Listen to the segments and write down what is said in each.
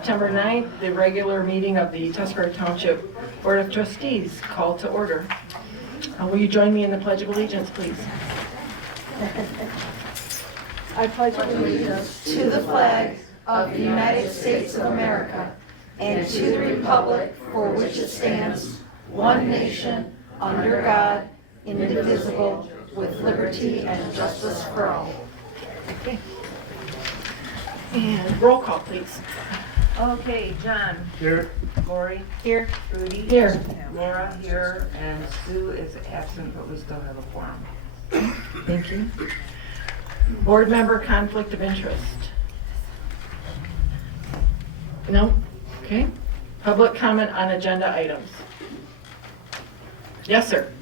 September 9th, the regular meeting of the Tuscarora Township Board of Trustees called to order. Will you join me in the Pledge of Allegiance, please? I pledge allegiance to the flag of the United States of America and to the republic for which it stands, one nation, under God, indivisible, with liberty and justice for all. Okay. And roll call, please. Okay, John. Here. Lori. Here. Rudy. Here. Laura here, and Sue is absent, but we still have a quorum. Thank you. Board member conflict of interest? No? Okay. Public comment on agenda items? Yes, sir.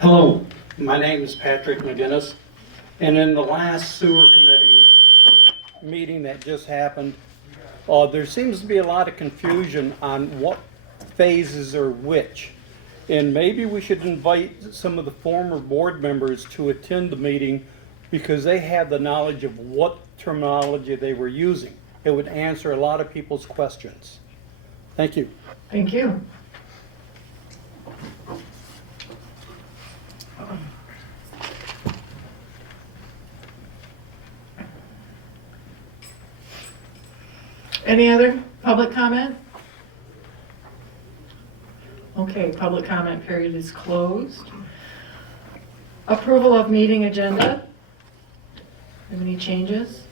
Hello, my name is Patrick McGinnis, and in the last sewer committee meeting that just happened, there seems to be a lot of confusion on what phases are which. And maybe we should invite some of the former board members to attend the meeting because they have the knowledge of what terminology they were using. It would answer a lot of people's questions. Thank you. Thank you. Any other public comment? Okay, public comment period is closed. Approval of meeting agenda. Have any changes?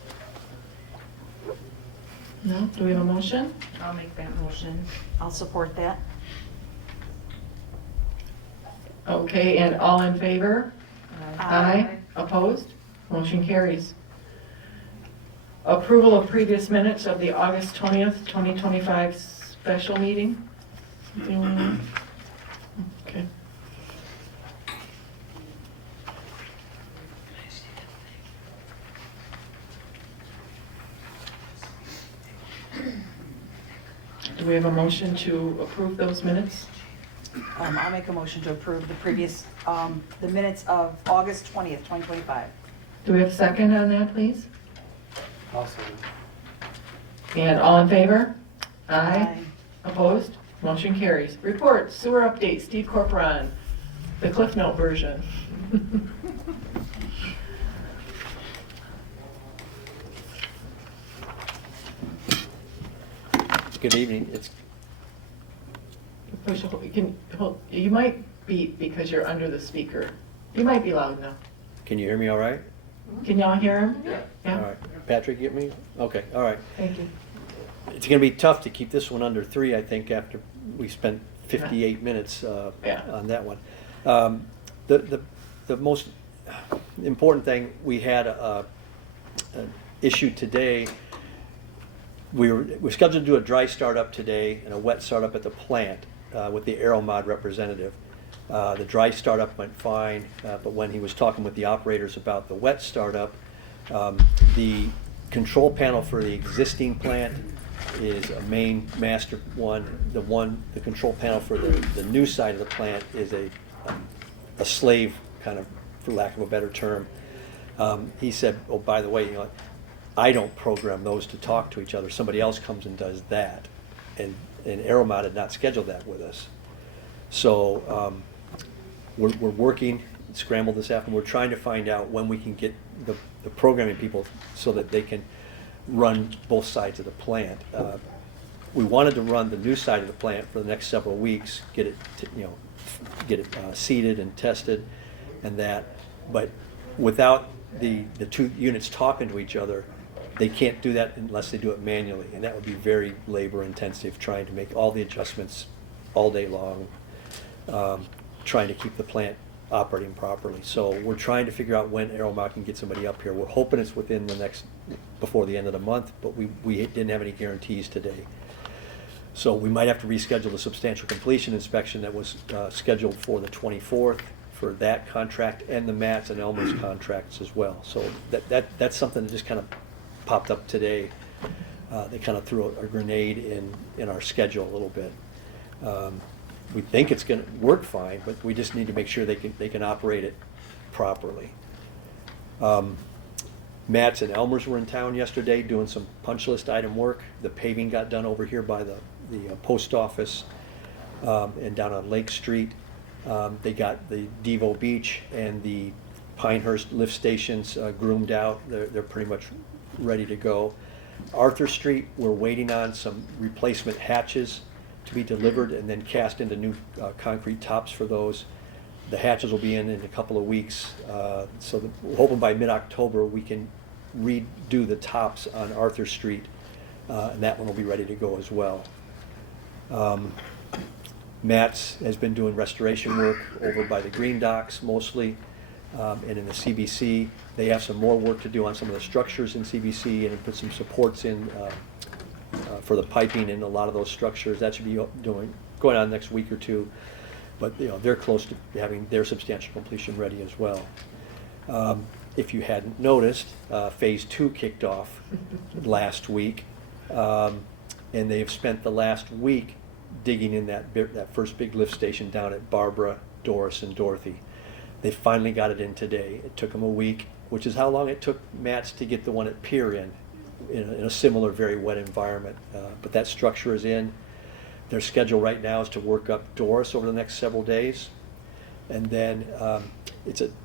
No? Do we have a motion? I'll make that motion. I'll support that. Okay, and all in favor? Aye. Opposed? Motion carries. Approval of previous minutes of the August 20th, 2025 special meeting. Okay. Do we have a motion to approve those minutes? I'll make a motion to approve the previous, the minutes of August 20th, 2025. Do we have a second on that, please? Awesome. And all in favor? Aye. Opposed? Motion carries. Report, sewer update, Steve Corporon, the Cliff Note version. Good evening. It's You might be, because you're under the speaker. You might be loud now. Can you hear me all right? Can y'all hear him? All right. Patrick, you get me? Okay, all right. Thank you. It's going to be tough to keep this one under 3, I think, after we spent 58 minutes Yeah. on that one. The most important thing, we had an issue today. We're scheduled to do a dry startup today and a wet startup at the plant with the Aeromod representative. The dry startup went fine, but when he was talking with the operators about the wet startup, the control panel for the existing plant is a main master one. The control panel for the new side of the plant is a slave, kind of, for lack of a better term. He said, oh, by the way, I don't program those to talk to each other. Somebody else comes and does that. And Aeromod had not scheduled that with us. So we're working, scrambled this afternoon. We're trying to find out when we can get the programming people so that they can run both sides of the plant. We wanted to run the new side of the plant for the next several weeks, get it seeded and tested and that. But without the two units talking to each other, they can't do that unless they do it manually, and that would be very labor intensive, trying to make all the adjustments all day long, trying to keep the plant operating properly. So we're trying to figure out when Aeromod can get somebody up here. We're hoping it's within before the end of the month, but we didn't have any guarantees today. So we might have to reschedule the substantial completion inspection that was scheduled for the 24th for that contract and the Matts and Elmer's contracts as well. So that's something that just kind of popped up today. They kind of threw a grenade in our schedule a little bit. We think it's going to work fine, but we just need to make sure they can operate it properly. Matt's and Elmer's were in town yesterday doing some punch list item work. The paving got done over here by the post office and down on Lake Street. They got the Devo Beach and the Pinehurst lift stations groomed out. They're pretty much ready to go. Arthur Street, we're waiting on some replacement hatches to be delivered and then cast into new concrete tops for those. The hatches will be in a couple of weeks, so we're hoping by mid-October we can redo the tops on Arthur Street, and that one will be ready to go as well. Matt's has been doing restoration work over by the green docks mostly, and in the CBC. They have some more work to do on some of the structures in CBC and put some supports in for the piping in a lot of those structures. That should be going on next week or two. But they're close to having their substantial completion ready as well. If you hadn't noticed, Phase 2 kicked off last week, and they have spent the last week digging in that first big lift station down at Barbara, Doris, and Dorothy. They finally got it in today. It took them a week, which is how long it took Matt's to get the one at Pier in a similar, very wet environment. But that structure is in. Their schedule right now is to work up Doris over the next several days. And then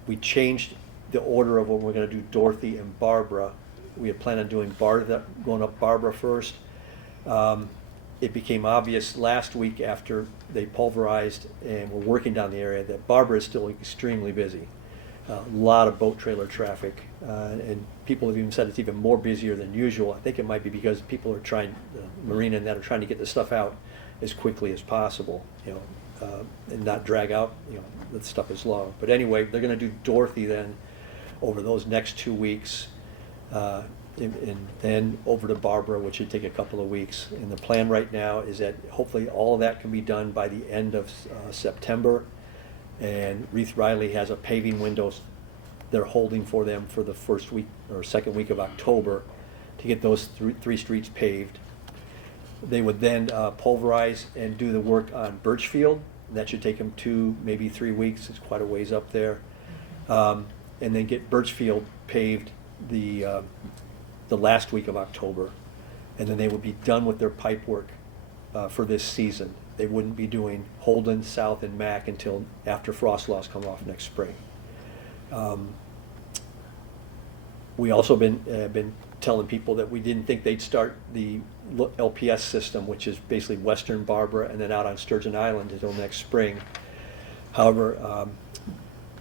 we changed the order of when we're going to do Dorothy and Barbara. We had planned on doing going up Barbara first. It became obvious last week after they pulverized and were working down the area that Barbara is still extremely busy. A lot of boat trailer traffic, and people have even said it's even more busier than usual. I think it might be because people are trying, Marina and that are trying to get the stuff out as quickly as possible, and not drag out, the stuff as long. But anyway, they're going to do Dorothy then over those next 2 weeks, and then over to Barbara, which should take a couple of weeks. And the plan right now is that hopefully all of that can be done by the end of September. And Reith Riley has a paving window they're holding for them for the first week or second week of October to get those three streets paved. They would then pulverize and do the work on Birchfield. That should take them 2, maybe 3 weeks. It's quite a ways up there. And then get Birchfield paved the last week of October. And then they would be done with their pipe work for this season. They wouldn't be doing Holden, South, and Mac until after frost laws come off next spring. We also been telling people that we didn't think they'd start the LPS system, which is basically Western Barbara and then out on Sturgeon Island until next spring. However,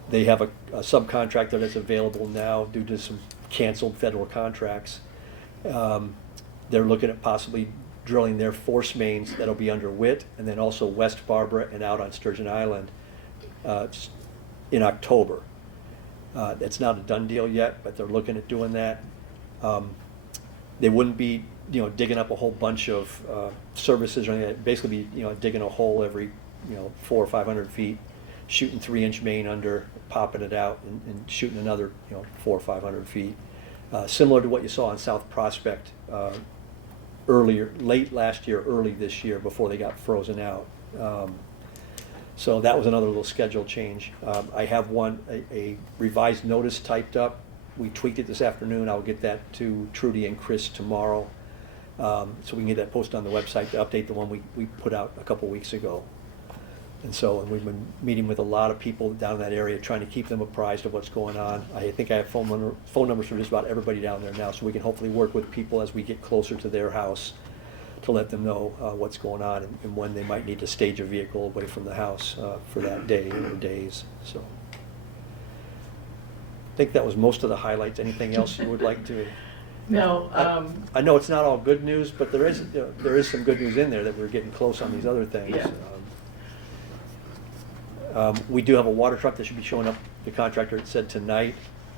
they have a subcontractor that's available now due to some canceled federal contracts. They're looking at possibly drilling their force mains that'll be under Witt, and then also West Barbara and out on Sturgeon Island in October. It's not a done deal yet, but they're looking at doing that. They wouldn't be, digging up a whole bunch of services or anything. It'd basically be, digging a hole every, 400 or 500 feet, shooting 3-inch main under, popping it out, and shooting another, 400 or 500 feet. Similar to what you saw on South Prospect late last year, early this year, before they got frozen out. So that was another little schedule change. I have a revised notice typed up. We tweaked it this afternoon. I'll get that to Trudy and Chris tomorrow, so we can get that posted on the website to update the one we put out a couple weeks ago. And we've been meeting with a lot of people down in that area, trying to keep them apprised of what's going on. I think I have phone numbers for just about everybody down there now, so we can hopefully work with people as we get closer to their house to let them know what's going on and when they might need to stage a vehicle away from the house for that day or days. So I think that was most of the highlights. Anything else you would like to? No. I know it's not all good news, but there is some good news in there that we're getting close on these other things. Yeah. We do have a water truck that should be showing up, the contractor had said tonight,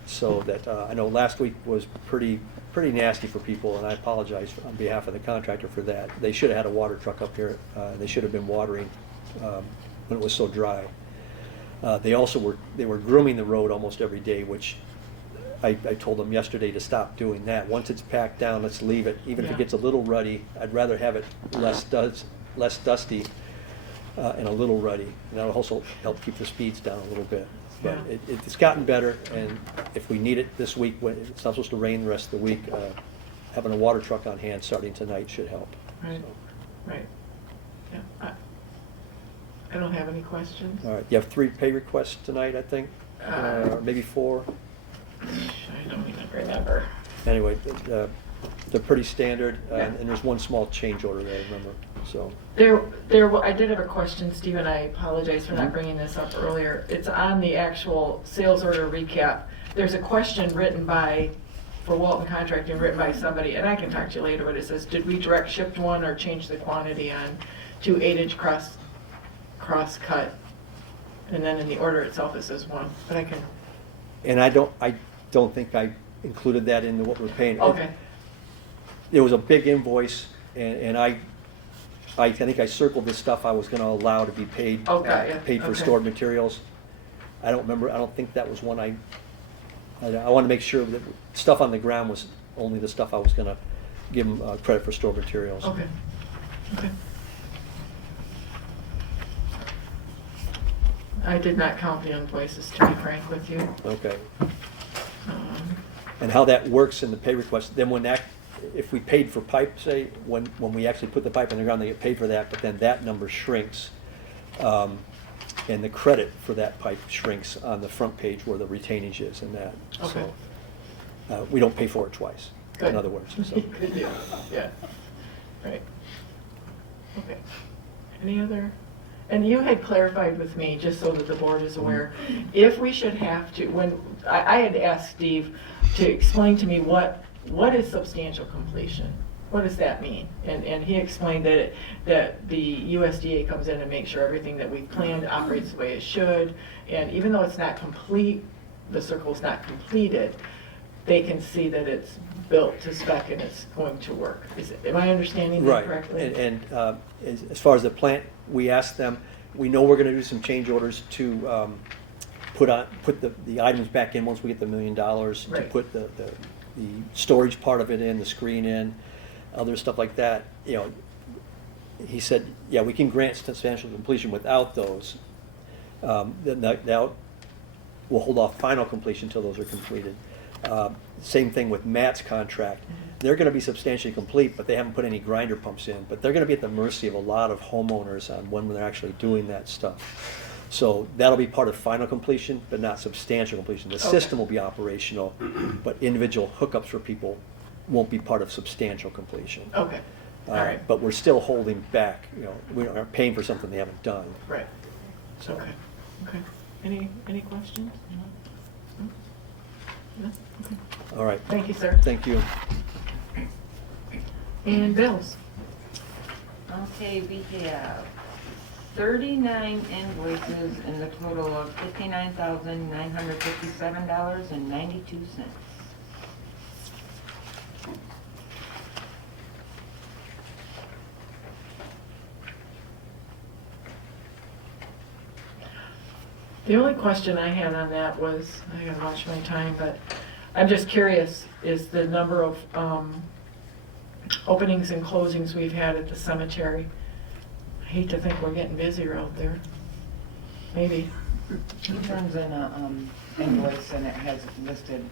so that I know last week was pretty nasty for people, and I apologize on behalf of the contractor for that. They should have had a water truck up here. They should have been watering when it was so dry. They were grooming the road almost every day, which I told them yesterday to stop doing that. Once it's packed down, let's leave it. Even if Yeah. it gets a little ruddy, I'd rather have it less dusty and a little ruddy. And that'll also help keep the speeds down a little bit. But Yeah. it's gotten better, and if we need it this week, when it's not supposed to rain the rest of the week, having a water truck on hand starting tonight should help. Right. So, Right. Yeah. I don't have any questions. all right, you have 3 pay requests tonight, I think, or maybe 4. I don't even remember. Anyway, they're pretty standard, Yeah. and there's one small change order there, remember, so. I did have a question, Steve, and I apologize for not bringing this up earlier. It's on the actual sales order recap. There's a question written for Walton Contracting, written by somebody, and I can talk to you later, but it says, did we direct shipped one or change the quantity on to 8-inch cross cut? And then in the order itself, it says 1, but I can, And I don't think I included that in what we're paying. okay, It was a big invoice, and I think I circled the stuff I was gonna allow to be paid. Oh, got ya. Paid for Okay. stored materials. I don't think that was one I wanted to make sure that stuff on the ground was only the stuff I was gonna give them credit for stored materials. okay, okay. I did not count the invoices, to be frank with you. Okay. Um, And how that works in the pay request, then if we paid for pipe, say, when we actually put the pipe in the ground, they get paid for that, but then that number shrinks. And the credit for that pipe shrinks on the front page where the retainage is and that. Okay. So, we don't pay for it twice, Good. in other words. So. Good deal, yeah. Right. Okay. Any other? And you had clarified with me, just so that the board is aware, if we should have to, I had asked Steve to explain to me what is substantial completion? What does that mean? And he explained that the USDA comes in and makes sure everything that we planned operates the way it should, and even though it's not complete, the circle's not completed, they can see that it's built to spec and it's going to work. Am I understanding that Right, correctly? and as far as the plant, we asked them, we know we're gonna do some change orders to put the items back in once we get the $1 million, to Right. put the storage part of it in, the screen in, other stuff like that. You know, he said, yeah, we can grant substantial completion without those. Now, we'll hold off final completion until those are completed. Same thing with Matt's contract. They're gonna be substantially complete, but they haven't put any grinder pumps in. But they're gonna be at the mercy of a lot of homeowners on when they're actually doing that stuff. So that'll be part of final completion, but not substantial completion. The Okay. system will be operational, but individual hookups for people won't be part of substantial completion. Okay, all right, But we're still holding back, you know, we aren't paying for something they haven't done. right, So, okay, okay. Any questions? No? No? Okay. all right, Thank you, sir. thank you. And bills? Okay, we have 39 invoices in the total of $59,957.92. The only question I had on that was, I gotta watch my time, but I'm just curious, is the number of openings and closings we've had at the cemetery. I hate to think we're getting busier out there. Maybe. He turns in a invoice and it has listed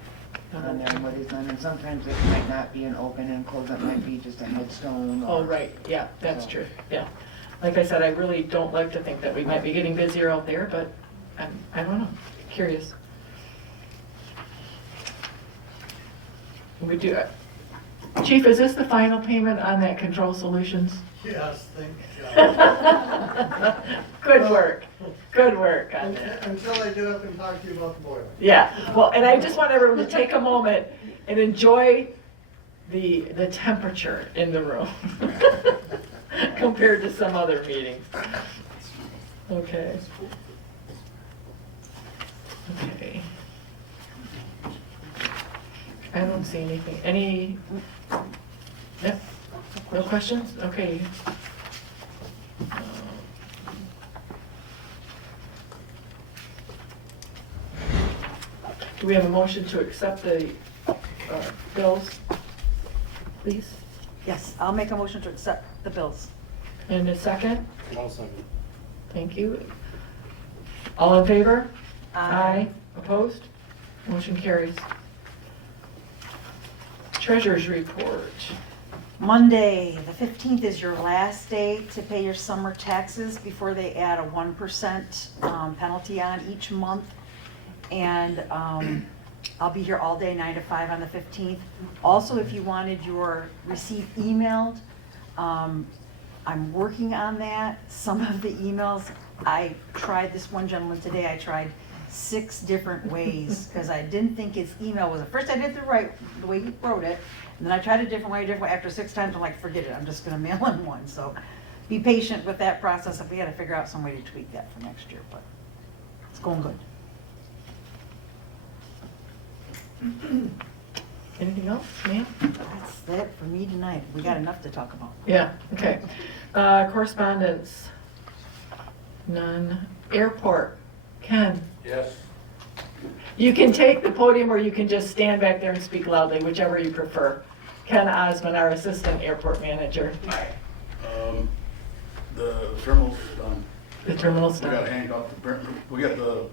on there what he's done, and sometimes it might not be an open and close, it might be just a headstone. Oh, or- right, yeah, that's true, yeah. Like I said, I really don't like to think that we might be getting busier out there, but I don't know, curious. We do, Chief, is this the final payment on that Control Solutions? Yes, thank you. Good work on that. Until I get up and talk to you about the boiler. Yeah, well, and I just want everyone to take a moment and enjoy the temperature in the room compared to some other meetings. Okay. Okay. I don't see anything. Any? Yep. No questions? Okay. Do we have a motion to accept the bills, please? Yes, I'll make a motion to accept the bills. And a second? I'll second. Thank you. All in favor? Opposed? Motion carries. Treasurer's report. Monday, the 15th is your last day to pay your summer taxes before they add a 1% penalty on each month. And I'll be here all day, 9 to 5 on the 15th. Also, if you wanted your receipt emailed, I'm working on that. Some of the emails, I tried this one gentleman today, I tried 6 different ways because I didn't think his email was, at first I did the way he wrote it, and then I tried a different way. After 6 times, I'm like, forget it, I'm just gonna mail him one. So be patient with that process if we had to figure out some way to tweak that for next year, but it's going good. Anything else, ma'am? That's it for me tonight. We got enough to talk about. Yeah, okay. Correspondence? None. Airport? Ken? Yes. You can take the podium or you can just stand back there and speak loudly, whichever you prefer. Ken Osmond, our Assistant Airport Manager. Hi. The terminal's done. The terminal's We got done. hanged up, we got the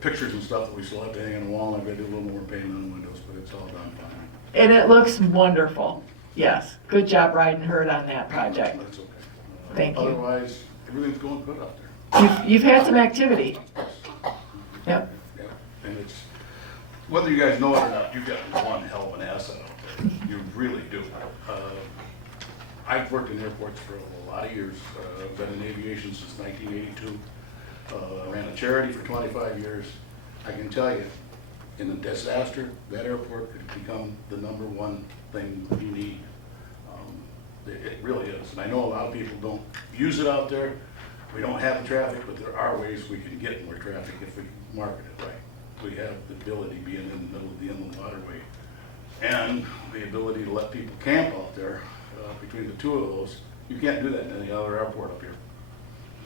pictures and stuff that we still have to hang on the wall. I've got to do a little more painting on the windows, but it's all done fine. And it looks wonderful. Yes, good job riding herd on that project. That's okay. Thank you. Otherwise, everything's going good out there. You've had some activity. Yep. Yeah, and it's, whether you guys know it or not, you've got one hell of an asset out there. You really do. I've worked in airports for a lot of years. I've been in aviation since 1982. Ran a charity for 25 years. I can tell you, in a disaster, that airport could become the #1 thing you need. It really is. And I know a lot of people don't use it out there. We don't have the traffic, but there are ways we can get more traffic if we market it right. We have the ability, being in the middle of the inland waterway, and the ability to let people camp out there. Between the two of those, you can't do that in any other airport up here.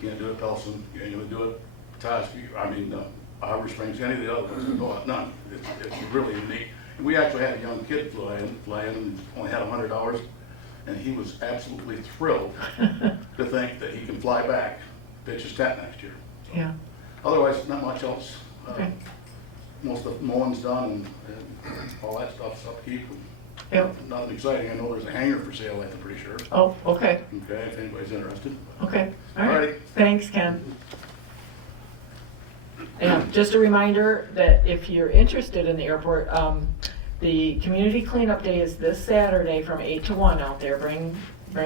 You can't do it Pelson, you ain't gonna do it Harbor Springs, any of the other ones, no, none. It's really unique. And we actually had a young kid fly in and only had $100, and he was absolutely thrilled to think that he can fly back, pitch his tent next year. So, Yeah. otherwise, not much else. Okay. Most of the mowing's done and all that stuff's upkeep. Yep. Nothing exciting. I know there's a hangar for sale, I'm pretty sure. Oh, okay. Okay, if anybody's interested. Okay. All right. Alrighty. Thanks, Ken. And just a reminder that if you're interested in the airport, the community cleanup day is this Saturday from 8 to 1 out there. Bring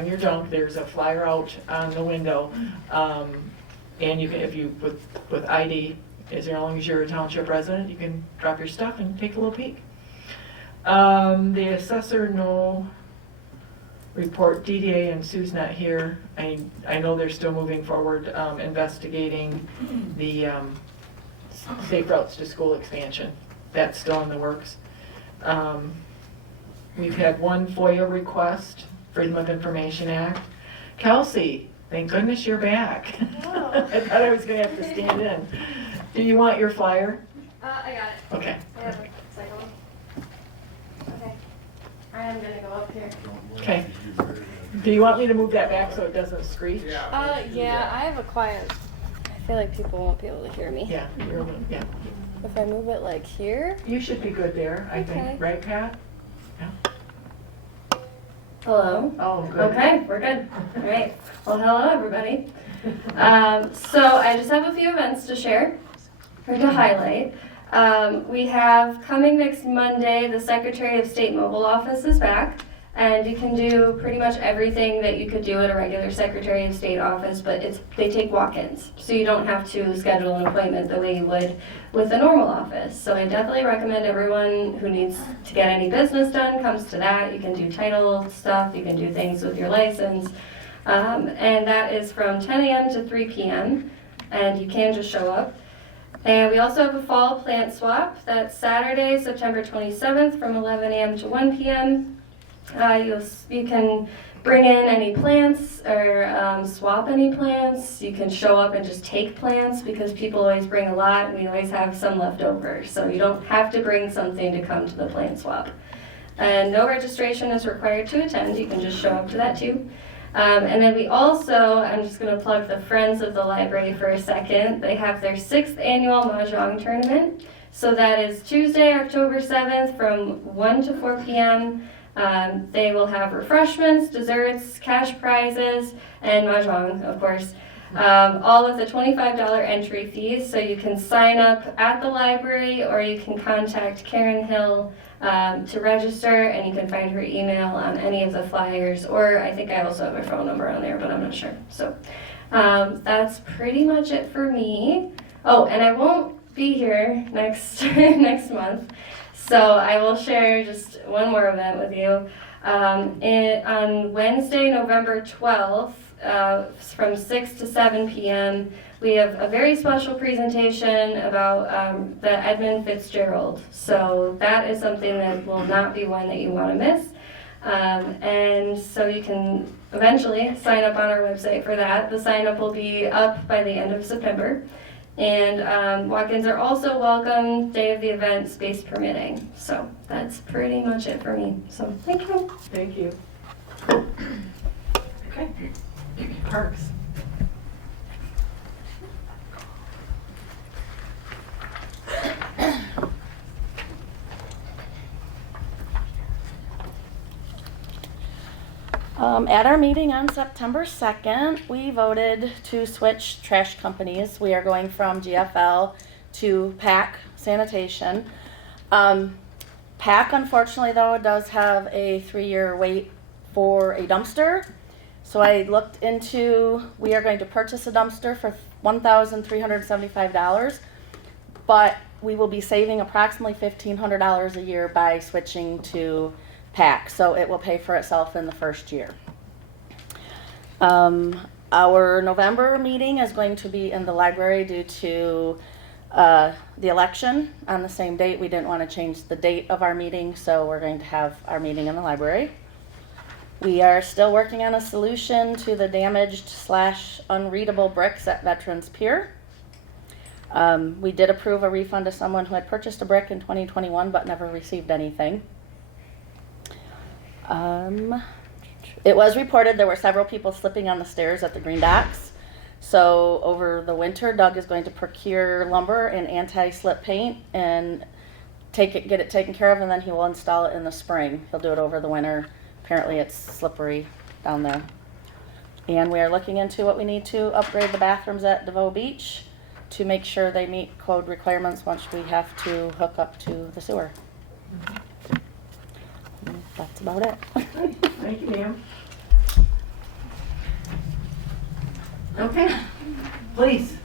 your junk. There's a flyer out on the window. And you can, if you, with ID, as long as you're a township resident, you can drop your stuff and take a little peek. The assessor, no report. DDA and Sue's not here. I know they're still moving forward, investigating the safe routes to school expansion. That's still in the works. We've had one FOIA request, Freedom of Information Act. Kelsey, thank goodness you're back. I thought I was gonna have to stand in. Do you want your flyer? I got it. Okay. I have a cycle. Okay. I am gonna go up here. Okay. Do you want me to move that back so it doesn't screech? Yeah, I have a quiet. I feel like people won't be able to hear me. Yeah, yeah. If I move it like here. You should be good there, I think. Okay. Right, Pat? Yeah. Hello. Oh, good. Okay, we're good. All right. Well, hello, everybody. So I just have a few events to share or to highlight. We have coming next Monday, the Secretary of State mobile office is back, and you can do pretty much everything that you could do at a regular Secretary of State office, but they take walk-ins, so you don't have to schedule an appointment the way you would with a normal office. So I definitely recommend everyone who needs to get any business done comes to that. You can do title stuff, you can do things with your license, and that is from 10 a.m. to 3 p.m., and you can just show up. And we also have a fall plant swap. That's Saturday, September 27th from 11 a.m. to 1 p.m. You can bring in any plants or swap any plants. You can show up and just take plants because people always bring a lot and we always have some left over. So you don't have to bring something to come to the plant swap. And no registration is required to attend. You can just show up to that too. And then we also, I'm just going to plug the Friends of the Library for a second. They have their 6th annual Mahjong tournament. So that is Tuesday, October 7th from 1 to 4 p.m. They will have refreshments, desserts, cash prizes, and Mahjong, of course. All with a $25 entry fee. So you can sign up at the library or you can contact Karen Hill to register, and you can find her email on any of the flyers, or I think I also have her phone number on there, but I'm not sure. So that's pretty much it for me. Oh, and I won't be here next month, so I will share just one more event with you. On Wednesday, November 12th, from 6 to 7 p.m., we have a very special presentation about the Edmund Fitzgerald. So that is something that will not be one that you want to miss. And so you can eventually sign up on our website for that. The sign up will be up by the end of September. And walk-ins are also welcome, day of the event, space permitting. So that's pretty much it for me. So thank you. Thank you. Okay. Parks. At our meeting on September 2nd, we voted to switch trash companies. We are going from GFL to PAC Sanitation. PAC, unfortunately, though, does have a 3-year wait for a dumpster. So I looked into, we are going to purchase a dumpster for $1,375, but we will be saving approximately $1,500 a year by switching to PAC, so it will pay for itself in the first year. Our November meeting is going to be in the library due to the election on the same date. We didn't want to change the date of our meeting, so we're going to have our meeting in the library. We are still working on a solution to the damaged/unreadable bricks at Veterans Pier. We did approve a refund to someone who had purchased a brick in 2021 but never received anything. It was reported there were several people slipping on the stairs at the Green Docks. So over the winter, Doug is going to procure lumber and anti-slip paint and get it taken care of, and then he will install it in the spring. He'll do it over the winter. Apparently it's slippery down there. And we are looking into what we need to upgrade the bathrooms at DeVoe Beach to make sure they meet code requirements once we have to hook up to the sewer. That's about it. Thank you, ma'am. Okay, please.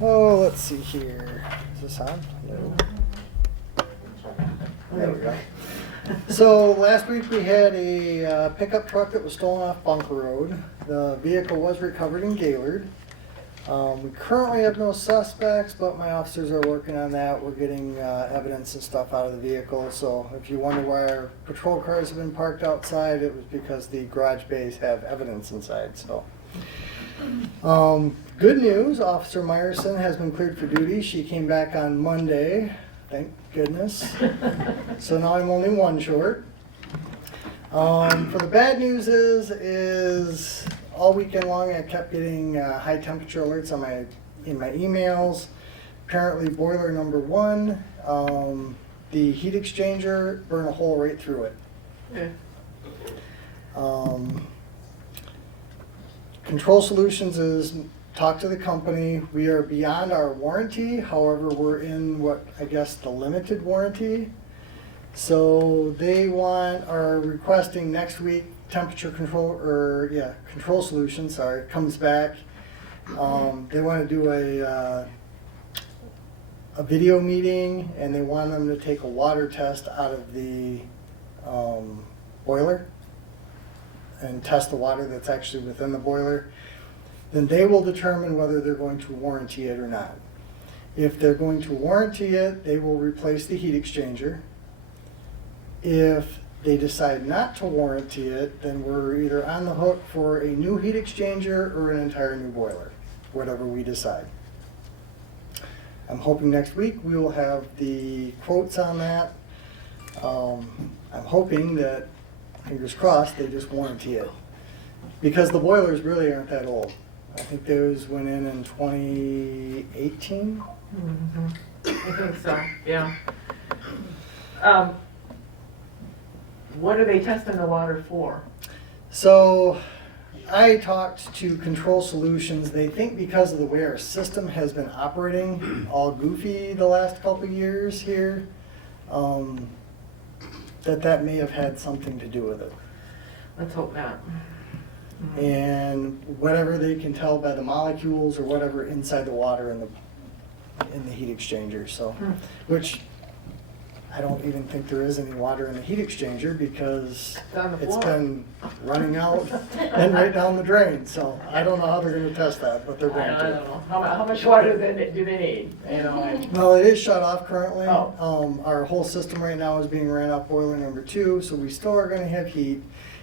Oh, let's see here. Is this on? No. There we go. So last week we had a pickup truck that was stolen off Bunker Road. The vehicle was recovered in Gaylord. We currently have no suspects, but my officers are working on that. We're getting evidence and stuff out of the vehicle. So if you wonder why our patrol cars have been parked outside, it was because the garage bays have evidence inside. So good news, Officer Meyerson has been cleared for duty. She came back on Monday, thank goodness. So now I'm only one short. For the bad news is all weekend long I kept getting high temperature alerts on in my emails. Apparently boiler number 1, the heat exchanger burned a hole right through it. Okay. Control Solutions is talk to the company. We are beyond our warranty. However, we're in what I guess the limited warranty. So they are requesting next week temperature control, Control Solutions, comes back. They want to do a video meeting, and they want them to take a water test out of the boiler and test the water that's actually within the boiler. Then they will determine whether they're going to warranty it or not. If they're going to warranty it, they will replace the heat exchanger. If they decide not to warranty it, then we're either on the hook for a new heat exchanger or an entire new boiler, whatever we decide. I'm hoping next week we will have the quotes on that. I'm hoping that, fingers crossed, they just warranty it. Because the boilers really aren't that old. I think those went in 2018. I think so, yeah. What are they testing the water for? So I talked to Control Solutions. They think because of the way our system has been operating all goofy the last couple of years here, that may have had something to do with it. Let's hope not. And whatever they can tell by the molecules or whatever inside the water in the heat exchanger. So, which I don't even think there is any water in the heat exchanger because on the it's floor. been running out and right down the drain. So I don't know how they're going to test that, but they're I going don't to. know. How much water do they need? You know, Well, it is shut off currently. Oh. Our whole system right now is being ran off boiler number 2, so we still are going to have heat.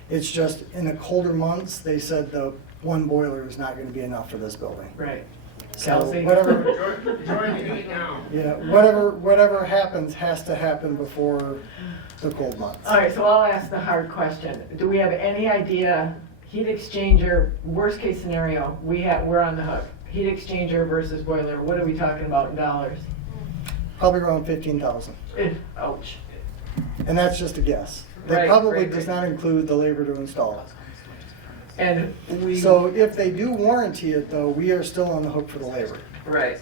It's just in the colder months, they said the one boiler is not going to be enough for this building. right. So Kelsey? whatever, Join the heat now. yeah, whatever happens has to happen before the cold months. All right, so I'll ask the hard question. Do we have any idea, heat exchanger, worst case scenario, we're on the hook. Heat exchanger versus boiler, what are we talking about in dollars? Probably around 15,000, Ouch. and that's just a guess. That Right, probably right, does right. not include the labor to install it. And we. So if they do warranty it though, we are still on the hook for the labor. Right.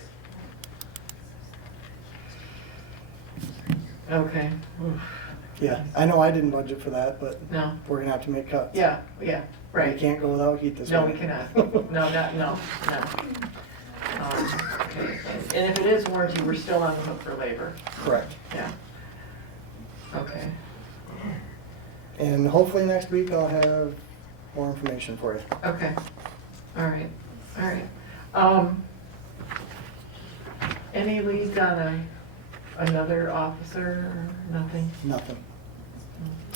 Okay. Oof. Yeah, I know I didn't budget for that, but No. we're gonna have to make cuts. Yeah, We right. can't go without heat this No, winter. we cannot. No. Okay. And if it is warranty, we're still on the hook for labor. Correct. Yeah. Okay. And hopefully next week I'll have more information for you. Okay. All right. Any leads on another officer or nothing? Nothing.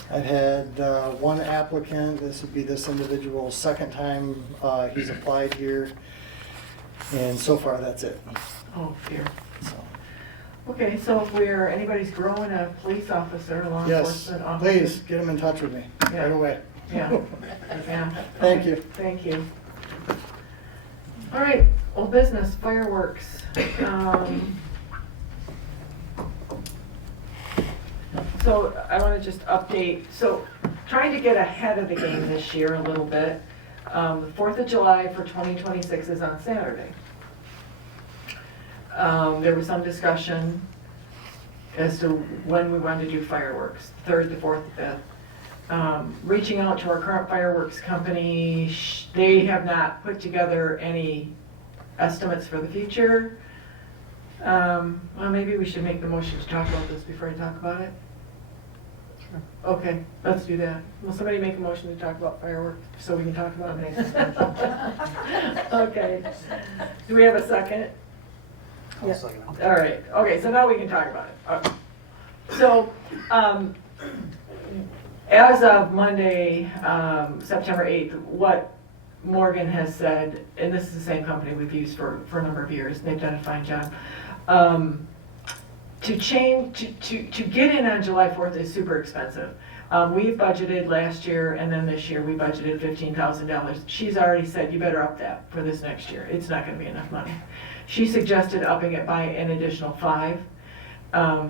I've had one applicant, this would be this individual's second time he's applied here, and so far that's it. Oh, dear. So, Okay, so if anybody's growing a police officer, law yes, enforcement officer. please, get him in touch with me Yeah. right away. Yeah, yeah. Thank Okay, you. Thank you. All right, old business, fireworks. So I want to just update, so trying to get ahead of the game this year a little bit. The 4th of July for 2026 is on Saturday. There was some discussion as to when we wanted to do fireworks, 3rd, the 4th, the 5th. Reaching out to our current fireworks company, they have not put together any estimates for the future. Well, maybe we should make the motion to talk about this before I talk about it. Okay, let's do that. Will somebody make a motion to talk about fireworks so we can talk about it next month? Okay. Do we have a second? Yeah. All right, okay, so now we can talk about it. Okay. So, as of Monday, September 8th, what Morgan has said, and this is the same company we've used for a number of years, they've done a fine job. To get in on July 4th is super expensive. We've budgeted last year, and then this year we budgeted $15,000. She's already said, you better up that for this next year. It's not gonna be enough money. She suggested upping it by an additional 5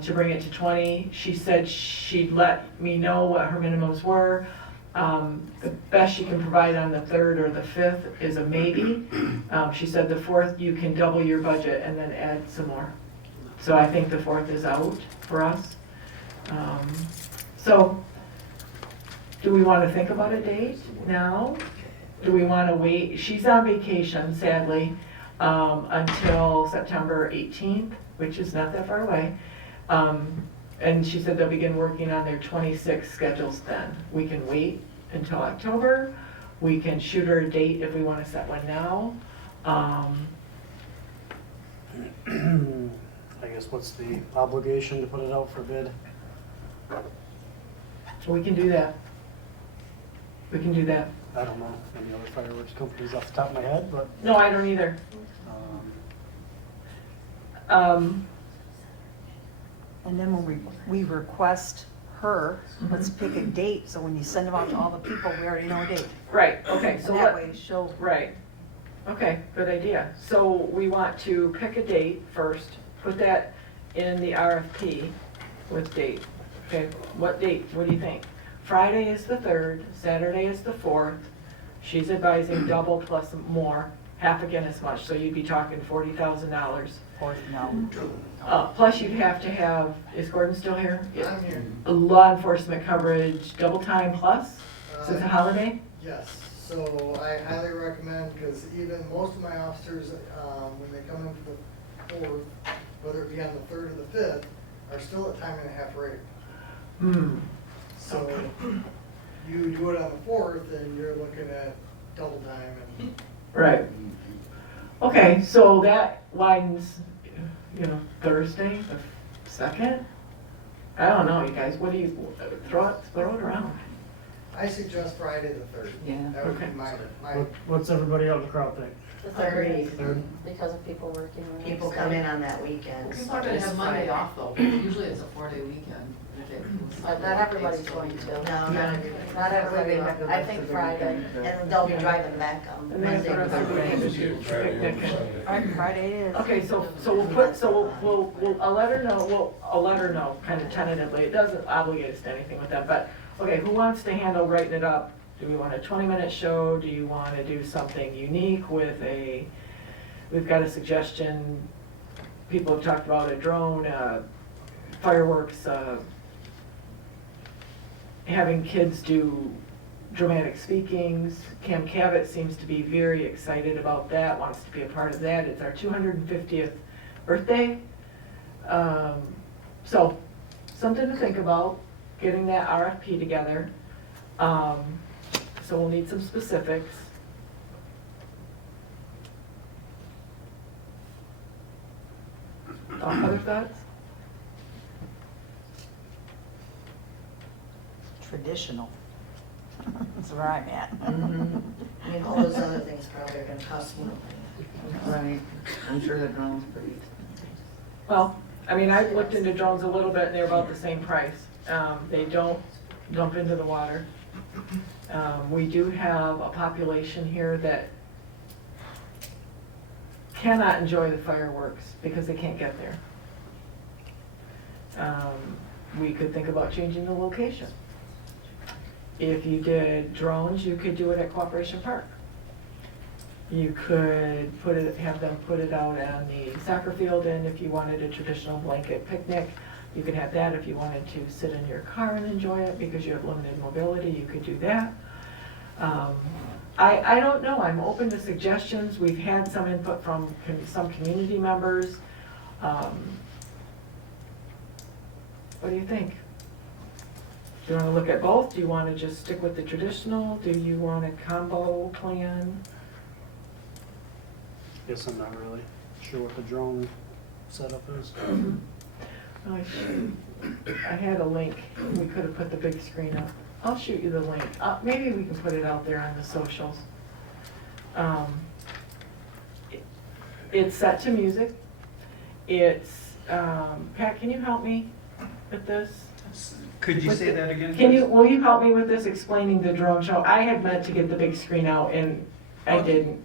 to bring it to 20. She said she'd let me know what her minimums were. The best she can provide on the 3rd or the 5th is a maybe. She said the 4th, you can double your budget and then add some more. So I think the 4th is out for us. So, do we want to think about a date now? Do we want to wait? She's on vacation, sadly, until September 18th, which is not that far away. And she said they'll begin working on their 26 schedules then. We can wait until October. We can shoot her a date if we want to set one now. I guess what's the obligation to put it out for bid? We can do that. We can do that. I don't know any other fireworks companies off the top of my head, but No, I don't either. um, And then when we request her, let's pick a date, so when you send them out to all the people, we already know a date. Right, okay, And so that let, way she'll, right. Okay, good idea. So we want to pick a date first, put that in the RFP with date. Okay, what date? What do you think? Friday is the 3rd, Saturday is the 4th. She's advising double plus more, half again as much, so you'd be talking $40,000. no. Plus you'd have to have, is Gordon still here? I'm here. Law enforcement coverage, double time plus, since it's a holiday? Yes, so I highly recommend, because even most of my officers, when they come in for the 4th, whether it be on the 3rd or the 5th, are still at time and a half rate. Hmm. So you do it on the 4th, and you're looking at double time and. Right. Okay, so that widens, Thursday, the 2nd? I don't know, you guys, what do you, throw it around. I suggest Friday the 3rd. Yeah. That would Okay. be my. what's everybody out in the crowd think? The third, Third? because of people working. on People it. come in on that weekend. People are gonna have Monday off though, because usually it's a 4-day weekend. But not everybody's going to. No, not everybody. Not everybody, I think Friday. And they'll be driving back on And then Monday. for us, we can do picnic and- All right, Friday it is. Okay, so we'll put, I'll let her know, kind of tentatively, it doesn't obligate us to anything with that, but, okay, who wants to handle writing it up? Do we want a 20-minute show? Do you want to do something unique with we've got a suggestion, people have talked about a drone, fireworks, having kids do dramatic speakings. Cam Cabot seems to be very excited about that, wants to be a part of that. It's our 250th birthday. So, something to think about, getting that RFP together. So we'll need some specifics. Other thoughts? Traditional. That's where I'm at. I mean, all those other things probably are gonna cost more money. Right, I'm sure the drone's pretty. Well, I mean, I've looked into drones a little bit and they're about the same price. They don't dump into the water. We do have a population here that cannot enjoy the fireworks because they can't get there. We could think about changing the location. If you did drones, you could do it at Cooperation Park. You could have them put it out on the soccer field, and if you wanted a traditional blanket picnic, you could have that. If you wanted to sit in your car and enjoy it because you have limited mobility, you could do that. I don't know, I'm open to suggestions. We've had some input from some community members. What do you think? Do you want to look at both? Do you want to just stick with the traditional? Do you want a combo plan? Guess I'm not really sure what the drone setup is. I had a link. We could have put the big screen up. I'll shoot you the link. Maybe we can put it out there on the socials. It's set to music. It's, Pat, can you help me with this? Could you say that again? Will you help me with this, explaining the drone show? I had meant to get the big screen out and I didn't.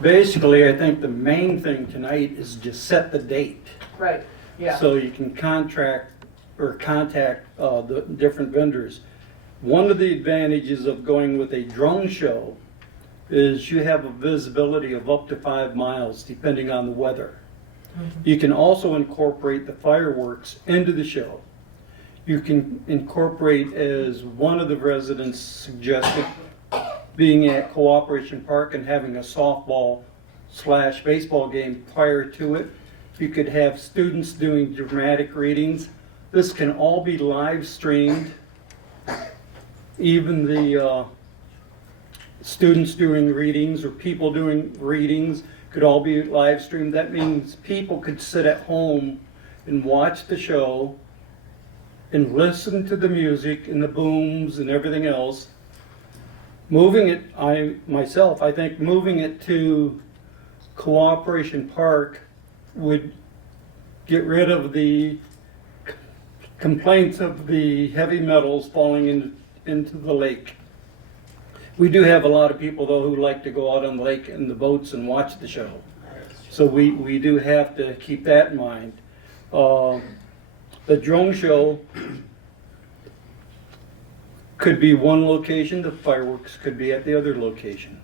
Basically, I think the main thing tonight is just set the date. Right, yeah. So you can contact the different vendors. One of the advantages of going with a drone show is you have a visibility of up to 5 miles depending on the weather. You can also incorporate the fireworks into the show. You can incorporate, as one of the residents suggested, being at Cooperation Park and having a softball/baseball game prior to it. You could have students doing dramatic readings. This can all be live streamed. Even the students doing readings or people doing readings could all be live streamed. That means people could sit at home and watch the show and listen to the music and the booms and everything else. Moving it, I think moving it to Cooperation Park would get rid of the complaints of the heavy metals falling into the lake. We do have a lot of people, though, who like to go out on the lake in the boats and watch the show. So we do have to keep that in mind. The drone show could be one location, the fireworks could be at the other location.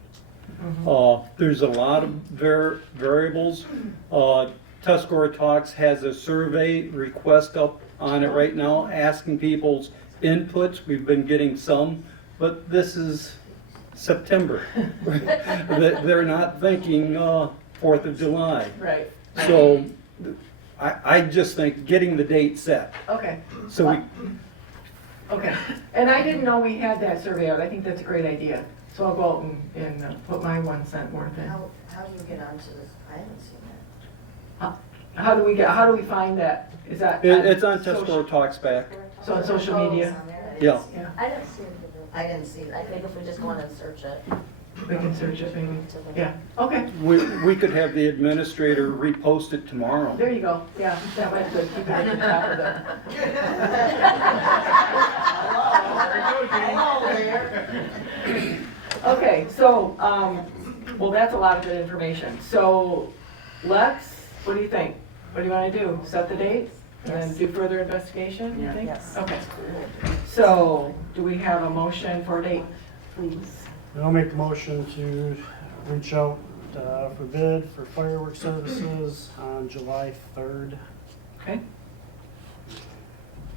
There's a lot of variables. Tuscarora Talks has a survey request up on it right now, asking people's inputs. We've been getting some, but this is September. They're not thinking 4th of July. Right. So I just think getting the date set. Okay. So we, Okay. And I didn't know we had that survey out. I think that's a great idea. So I'll go out and put my 1 cent worth in. How do you get onto this? I haven't seen that. How do we find that? Is that? it's on Tuscarora Talks back. So on social media? Yeah. Yeah. I didn't see it. I didn't see it. I think if we just go in and search it. We can search it maybe. Yeah. Okay. We could have the administrator repost it tomorrow. There you go. Yeah, that might be good. Keep it at the top of the. Okay, so, well, that's a lot of good information. So what do you think? What do you want to do? Set the date and then do further investigation, you think? Yes. Okay. So do we have a motion for a date, please? I'll make the motion to reach out for bid for fireworks services on July 3rd. Okay.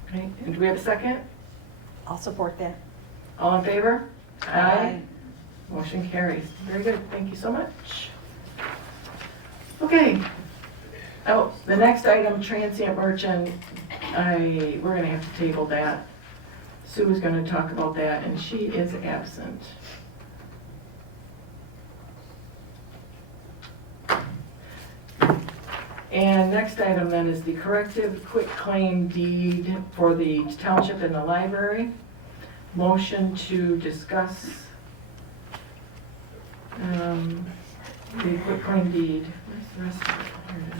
Okay, and do we have a second? I'll support that. All in favor? Aye. Motion carries. Very good. Thank you so much. Okay. Oh, the next item, transient merchant, we're gonna have to table that. Sue is gonna talk about that, and she is absent. And next item then is the corrective quitclaim deed for the township and the library. Motion to discuss the quitclaim deed. Where's the rest of it? Here it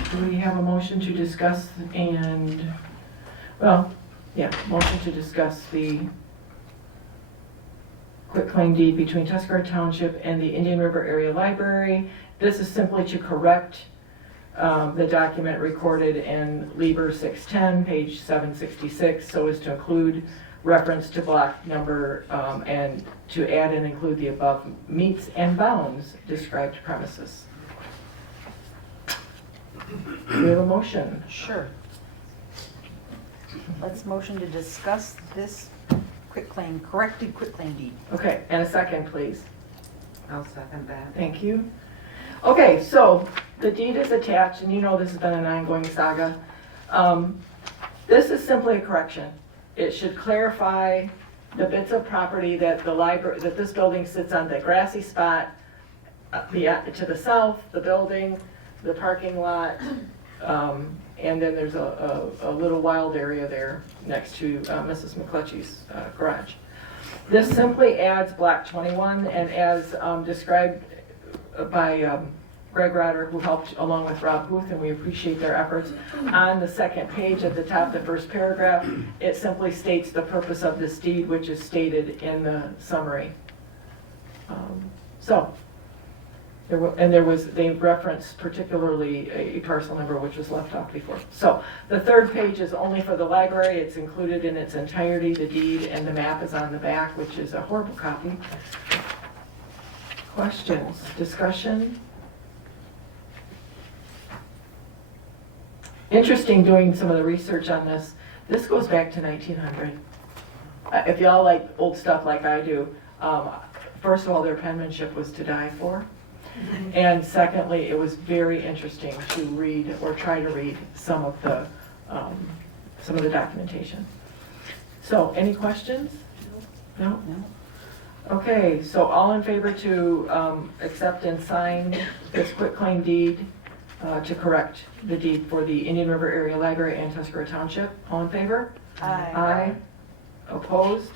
is. Do we have a motion to discuss motion to discuss the quitclaim deed between Tuscarora Township and the Indian River Area Library. This is simply to correct the document recorded in Lieber 610, page 766, so as to include reference to block number and to add and include the above meets and bounds described premises. Do we have a motion? Sure. Let's motion to discuss this corrected quitclaim deed. Okay, and a second, please. I'll second that. Thank you. Okay, so the deed is attached, and you know this has been an ongoing saga. This is simply a correction. It should clarify the bits of property that the library, that this building sits on, the grassy spot to the south, the building, the parking lot, and then there's a little wild area there next to Mrs. McClutchy's garage. This simply adds block 21, and as described by Greg Rotter, who helped along with Rob Booth, and we appreciate their efforts, on the second page at the top, the first paragraph, it simply states the purpose of this deed, which is stated in the summary. They referenced particularly a parcel number which was left off before. So the third page is only for the library. It's included in its entirety, the deed, and the map is on the back, which is a horrible copy. Questions, discussion? Interesting doing some of the research on this. This goes back to 1900. If y'all like old stuff like I do, first of all, their penmanship was to die for. And secondly, it was very interesting to read or try to read some of the documentation. So, any questions? No? Okay, so all in favor to accept and sign this quitclaim deed to correct the deed for the Indian River Area Library and Tuscarora Township? All in favor? Aye. Aye. Opposed?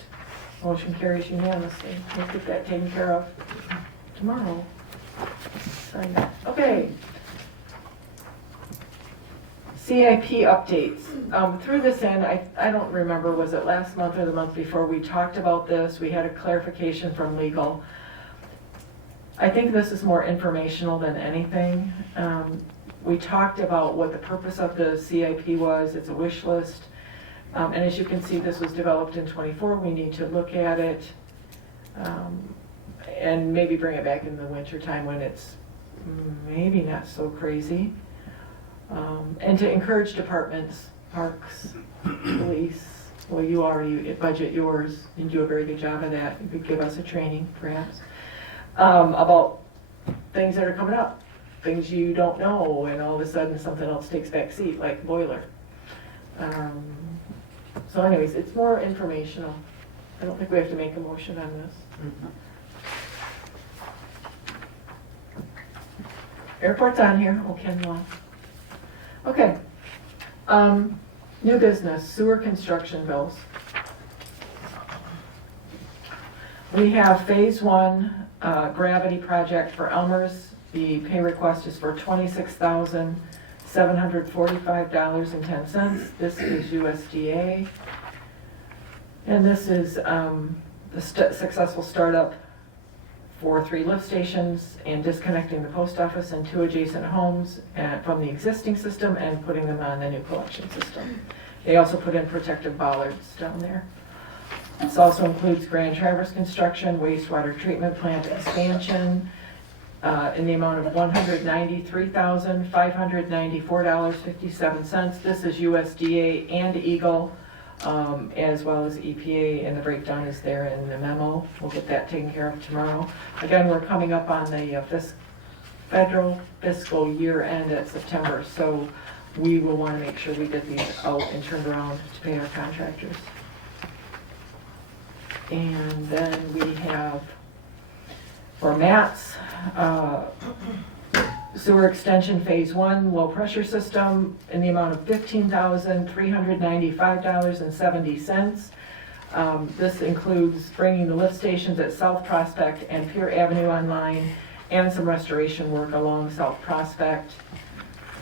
Motion carries unanimously. We'll get that taken care of tomorrow. Sign that. Okay. CIP updates. Through this end, I don't remember, was it last month or the month before, we talked about this. We had a clarification from legal. I think this is more informational than anything. We talked about what the purpose of the CIP was. It's a wish list. And as you can see, this was developed in -- we need to look at it and maybe bring it back in the winter time when it's maybe not so crazy. And to encourage departments, parks, police, well, you already budget yours and do a very good job of that. You could give us a training, perhaps, about things that are coming up, things you don't know, and all of a sudden something else takes back seat, like boiler. So anyways, it's more informational. I don't think we have to make a motion on this. Airport's on here. Oh, Ken Law. Okay. New business, sewer construction bills. We have phase 1 gravity project for Elmer's. The pay request is for $26,745.10. This is USDA. And this is the successful startup for 3 lift stations and disconnecting the post office and 2 adjacent homes from the existing system and putting them on the new collection system. They also put in protective bollards down there. This also includes Grand Traverse construction, wastewater treatment plant expansion in the amount of $193,594.57. This is USDA and Eagle, as well as EPA, and the breakdown is there in the memo. We'll get that taken care of tomorrow. Again, we're coming up on the federal fiscal year end at September, so we will want to make sure we get these out and turned around to pay our contractors. And then we have, for Matt's, sewer extension phase 1 low pressure system in the amount of $15,395.70. This includes bringing the lift stations at South Prospect and Pier Avenue online and some restoration work along South Prospect,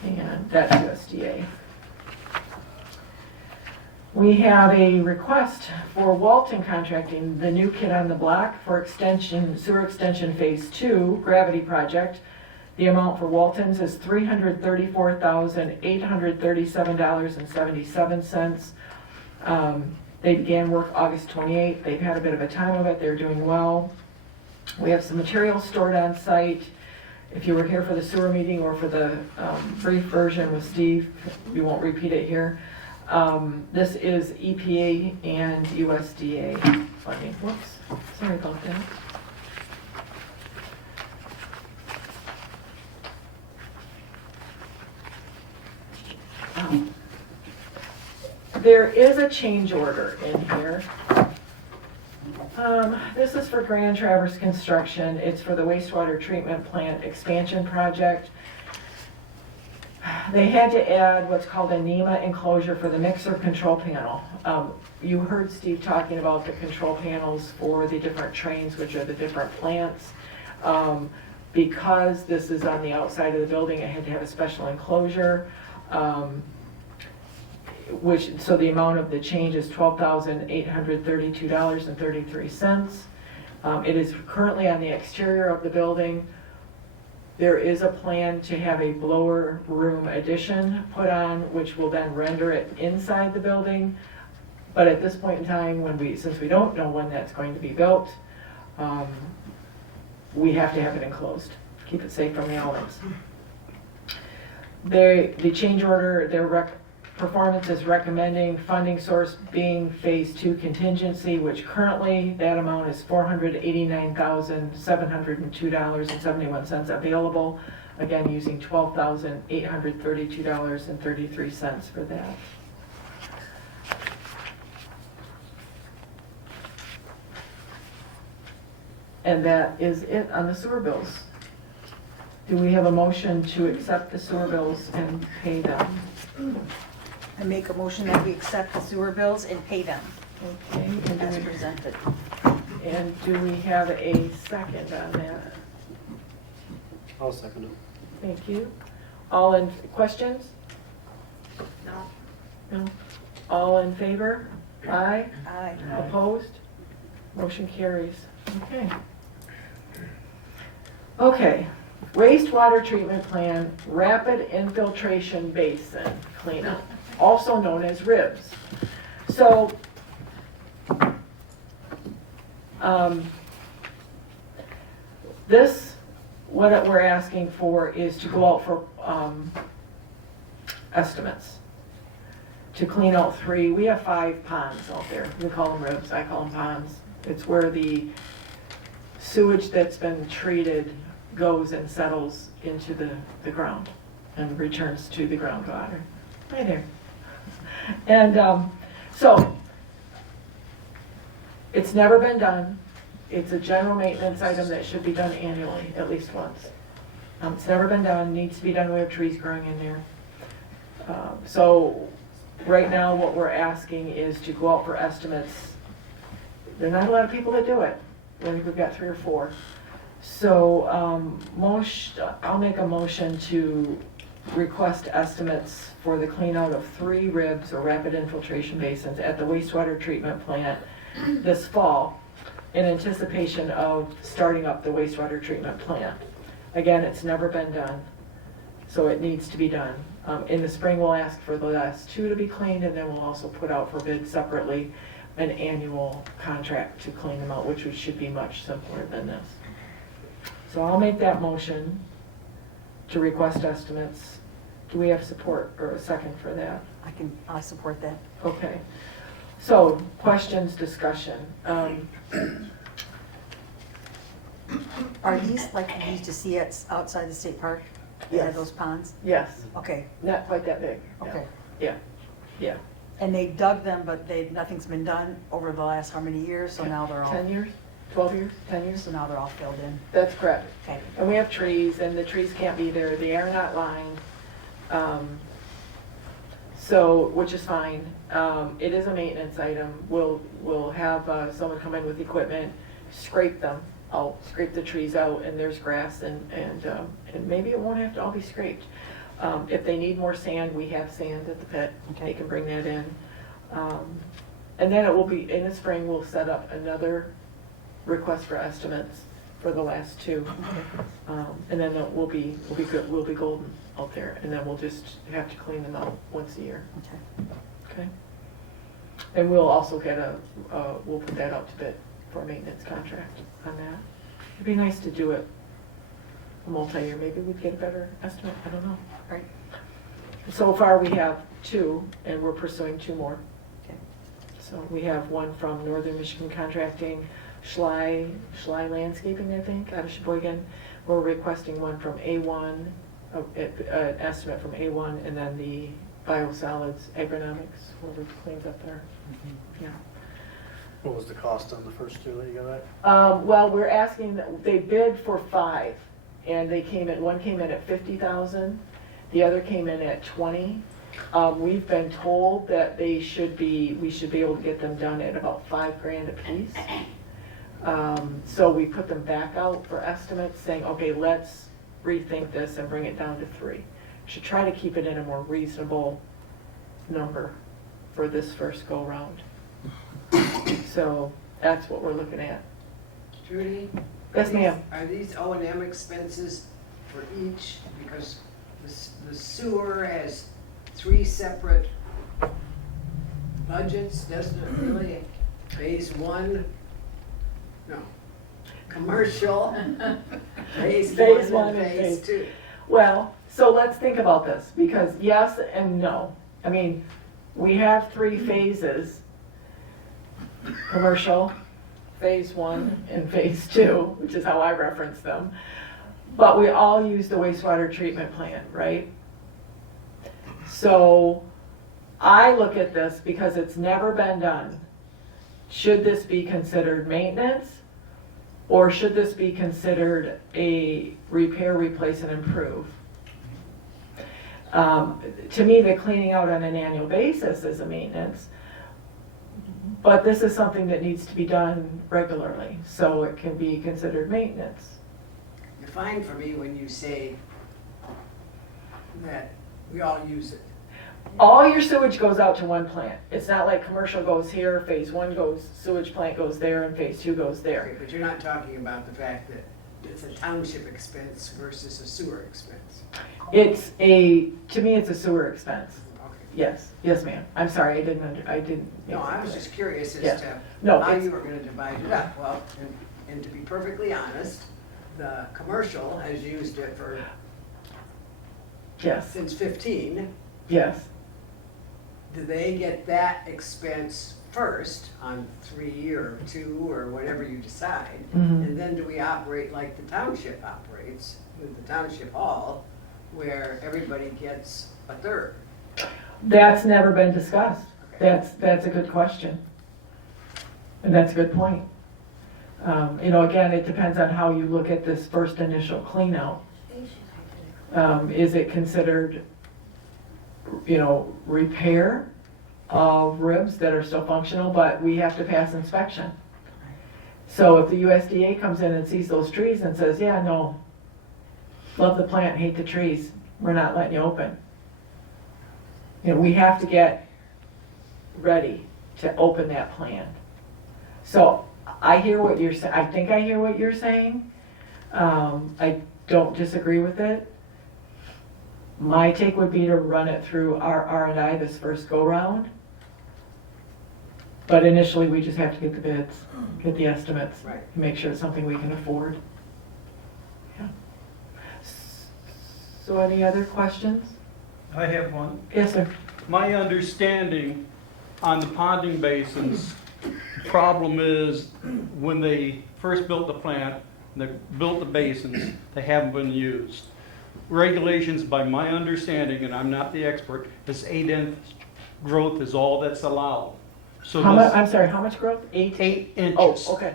and that's USDA. We have a request for Walton Contracting, the new kid on the block for sewer extension phase 2 gravity project. The amount for Walton's is $334,837.77. They began work August 28th. They've had a bit of a time of it. They're doing well. We have some materials stored on site. If you were here for the sewer meeting or for the brief version with Steve, we won't repeat it here. This is EPA and USDA funding. Whoops, sorry about that. There is a change order in here. This is for Grand Traverse Construction. It's for the wastewater treatment plant expansion project. They had to add what's called a NEMA enclosure for the mixer control panel. You heard Steve talking about the control panels for the different trains, which are the different plants. Because this is on the outside of the building, it had to have a special enclosure. So the amount of the change is $12,832.33. It is currently on the exterior of the building. There is a plan to have a blower room addition put on, which will then render it inside the building. But at this point in time, since we don't know when that's going to be built, we have to have it enclosed, keep it safe from the elements. The change order, they're Performance is recommending funding source being Phase 2 contingency, which currently that amount is $489,702.71 available. Again, using $12,832.33 for that. And that is it on the sewer bills. Do we have a motion to accept the sewer bills and pay them? I make a motion that we accept the sewer bills and pay them Okay, and as do presented. we have a second on that? I'll second it. Thank you. All in, questions? No. No? All in favor? Aye? Aye. Opposed? Motion carries. Okay. Okay, wastewater treatment plan, rapid infiltration basin cleanup, also known as RIBS. So, this, what we're asking for is to go out for estimates to clean out 3. We have 5 ponds out there. We call them ribs, I call them ponds. It's where the sewage that's been treated goes and settles into the ground and returns to the groundwater. Right there. And so, it's never been done. It's a general maintenance item that should be done annually, at least once. It's never been done, needs to be done. We have trees growing in there. So right now what we're asking is to go out for estimates. There are not a lot of people that do it. I think we've got 3 or 4. So I'll make a motion to request estimates for the clean out of 3 ribs or rapid infiltration basins at the wastewater treatment plant this fall in anticipation of starting up the wastewater treatment plant. Again, it's never been done, so it needs to be done. In the spring, we'll ask for the last 2 to be cleaned, and then we'll also put out for bid separately an annual contract to clean them out, which should be much simpler than this. So I'll make that motion to request estimates. Do we have support or a second for that? I support that. Okay. So, questions, discussion. Are these like you used to see at outside the state park? Yes. Yeah, those ponds? Yes, Okay, not quite that big. no. okay. Yeah, yeah. And they dug them, but nothing's been done over the last how many years? So now they're all, 10 years, 12 years, 10 years? so now they're all filled in. That's correct. Okay. And we have trees, and the trees can't be there. They are not lined. So, which is fine. It is a maintenance item. We'll have someone come in with equipment, scrape them. I'll scrape the trees out, and there's grass, and maybe it won't have to all be scraped. If they need more sand, we have sand at the pit. Okay. They can bring that in. And then it will be, in the spring, we'll set up another request for estimates for the last 2. And then we'll be good, we'll be golden out there, and then we'll just have to clean them out once a year. Okay. Okay? And we'll also get we'll put that out to bid for a maintenance contract on that. It'd be nice to do it a multi-year, maybe we'd get a better estimate, I don't know. Right. So far, we have 2, and we're pursuing 2 more. Okay. So we have one from Northern Michigan Contracting, Schley Landscaping, I think, out of Sheboygan. We're requesting one from A1, an estimate from A1, and then the Biosolids Agronomics, whoever cleans up there. Yeah. What was the cost on the first 2 that you got back? Well, we're asking, they bid for 5, and one came in at 50,000, the other came in at 20. We've been told that we should be able to get them done at about $5,000 a piece. So we put them back out for estimates, saying, okay, let's rethink this and bring it down to 3. Should try to keep it in a more reasonable number for this first go round. So that's what we're looking at. Judy? Yes, ma'am. Are these O&M expenses for each? Because the sewer has 3 separate budgets, doesn't it really? Phase 1, no, commercial, phase 1 and phase 2. Well, so let's think about this, because yes and no. I mean, we have 3 phases. Commercial, phase 1 and phase 2, which is how I reference them. But we all use the wastewater treatment plant, right? So I look at this because it's never been done. Should this be considered maintenance? Or should this be considered a repair, replace, and improve? To me, the cleaning out on an annual basis is a maintenance, but this is something that needs to be done regularly, so it can be considered maintenance. You're fine for me when you say that we all use it. All your sewage goes out to one plant. It's not like commercial goes here, phase 1 goes, sewage plant goes there, and phase 2 goes there. Okay, but you're not talking about the fact that it's a township expense versus a sewer expense. To me, it's a sewer expense. Okay. Yes, ma'am. I'm sorry, I didn't. No, I was just curious as Yeah. to No, how it's- you were gonna divide it up. Well, and to be perfectly honest, the commercial has used it for, Yes, since 15. yes. Do they get that expense first on 3 or 2 or whatever you decide? Mhm. And then do we operate like the township operates with the township hall, where everybody gets a third? That's never been discussed. That's a good question. And that's a good point. Again, it depends on how you look at this first initial clean out. Is it considered, repair of ribs that are still functional, but we have to pass inspection? So if the USDA comes in and sees those trees and says, yeah, no, love the plant, hate the trees, we're not letting you open. We have to get ready to open that plant. So I hear what you're saying. I think I hear what you're saying. I don't disagree with it. My take would be to run it through our R&I this first go round. But initially, we just have to get the bids, get the estimates, Right. make sure it's something we can afford. Yeah. So any other questions? I have one. Yes, sir. My understanding on the ponding basins, the problem is when they first built the plant, they built the basins, they haven't been used. Regulations, by my understanding, and I'm not the expert, is 8-inch growth is all that's allowed. So I'm sorry, how much growth? 8? 8 inches. Oh, okay.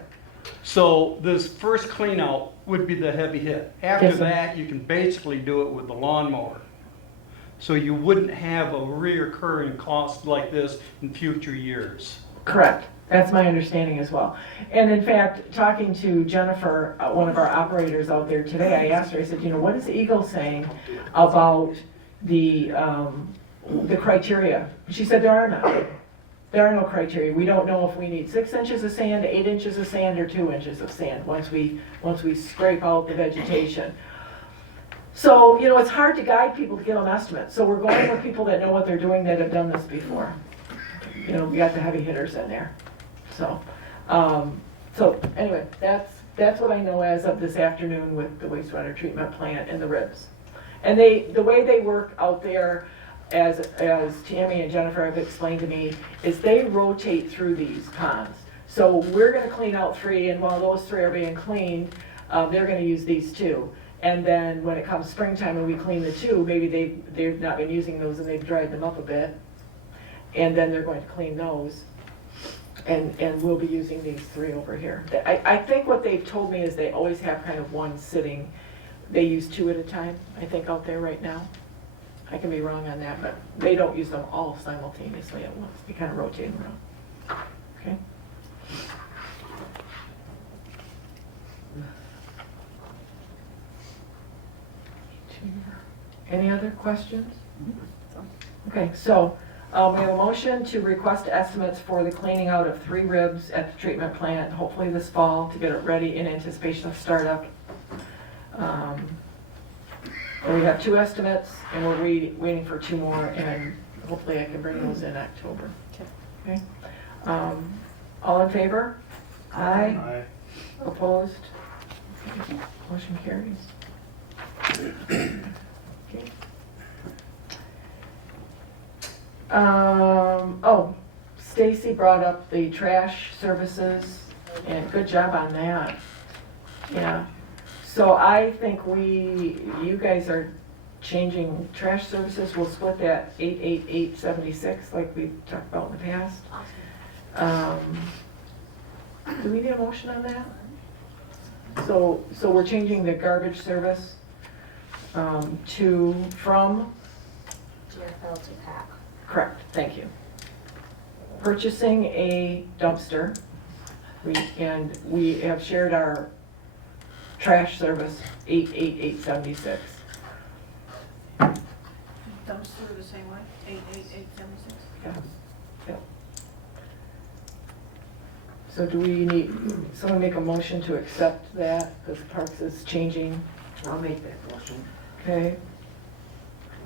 So this first clean out would be the heavy hit. After Yes, sir. that, you can basically do it with the lawnmower. So you wouldn't have a reoccurring cost like this in future years. Correct. That's my understanding as well. And in fact, talking to Jennifer, one of our operators out there today, I asked her, I said, what is Eagle saying about the criteria? She said there are none. There are no criteria. We don't know if we need 6 inches of sand, 8 inches of sand, or 2 inches of sand once we scrape out the vegetation. So, it's hard to guide people to give them estimates. So we're going with people that know what they're doing, that have done this before. We got the heavy hitters in there. So anyway, that's what I know as of this afternoon with the wastewater treatment plant and the ribs. And the way they work out there, as Tammy and Jennifer have explained to me, is they rotate through these ponds. So we're going to clean out 3, and while those 3 are being cleaned, they're going to use these 2. And then when it comes springtime and we clean the 2, maybe they've not been using those and they've dried them up a bit. And then they're going to clean those. And we'll be using these 3 over here. I think what they've told me is they always have kind of one sitting. They use 2 at a time, I think, out there right now. I can be wrong on that, but they don't use them all simultaneously at once. They kind of rotate them around. Okay? Any other questions? Okay, so we have a motion to request estimates for the cleaning out of 3 ribs at the treatment plant, hopefully this fall, to get it ready in anticipation of startup. And we have 2 estimates, and we're waiting for 2 more, and hopefully I can bring those in October. Okay. All in favor? Aye. Aye. Opposed? Okay. Motion carries. Okay. Oh, Stacy brought up the trash services, and good job on that. Yeah. So I think you guys are changing trash services. We'll split that 88876 like we talked about in the past. Do we need a motion on that? So we're changing the garbage service from GFL to PAC. correct, thank you. Purchasing a dumpster. We have shared our trash service 88876. Dumpster the same way, 88876? Yeah. Yeah. So do we need, someone make a motion to accept that, because Parks is changing? I'll make that motion. Okay.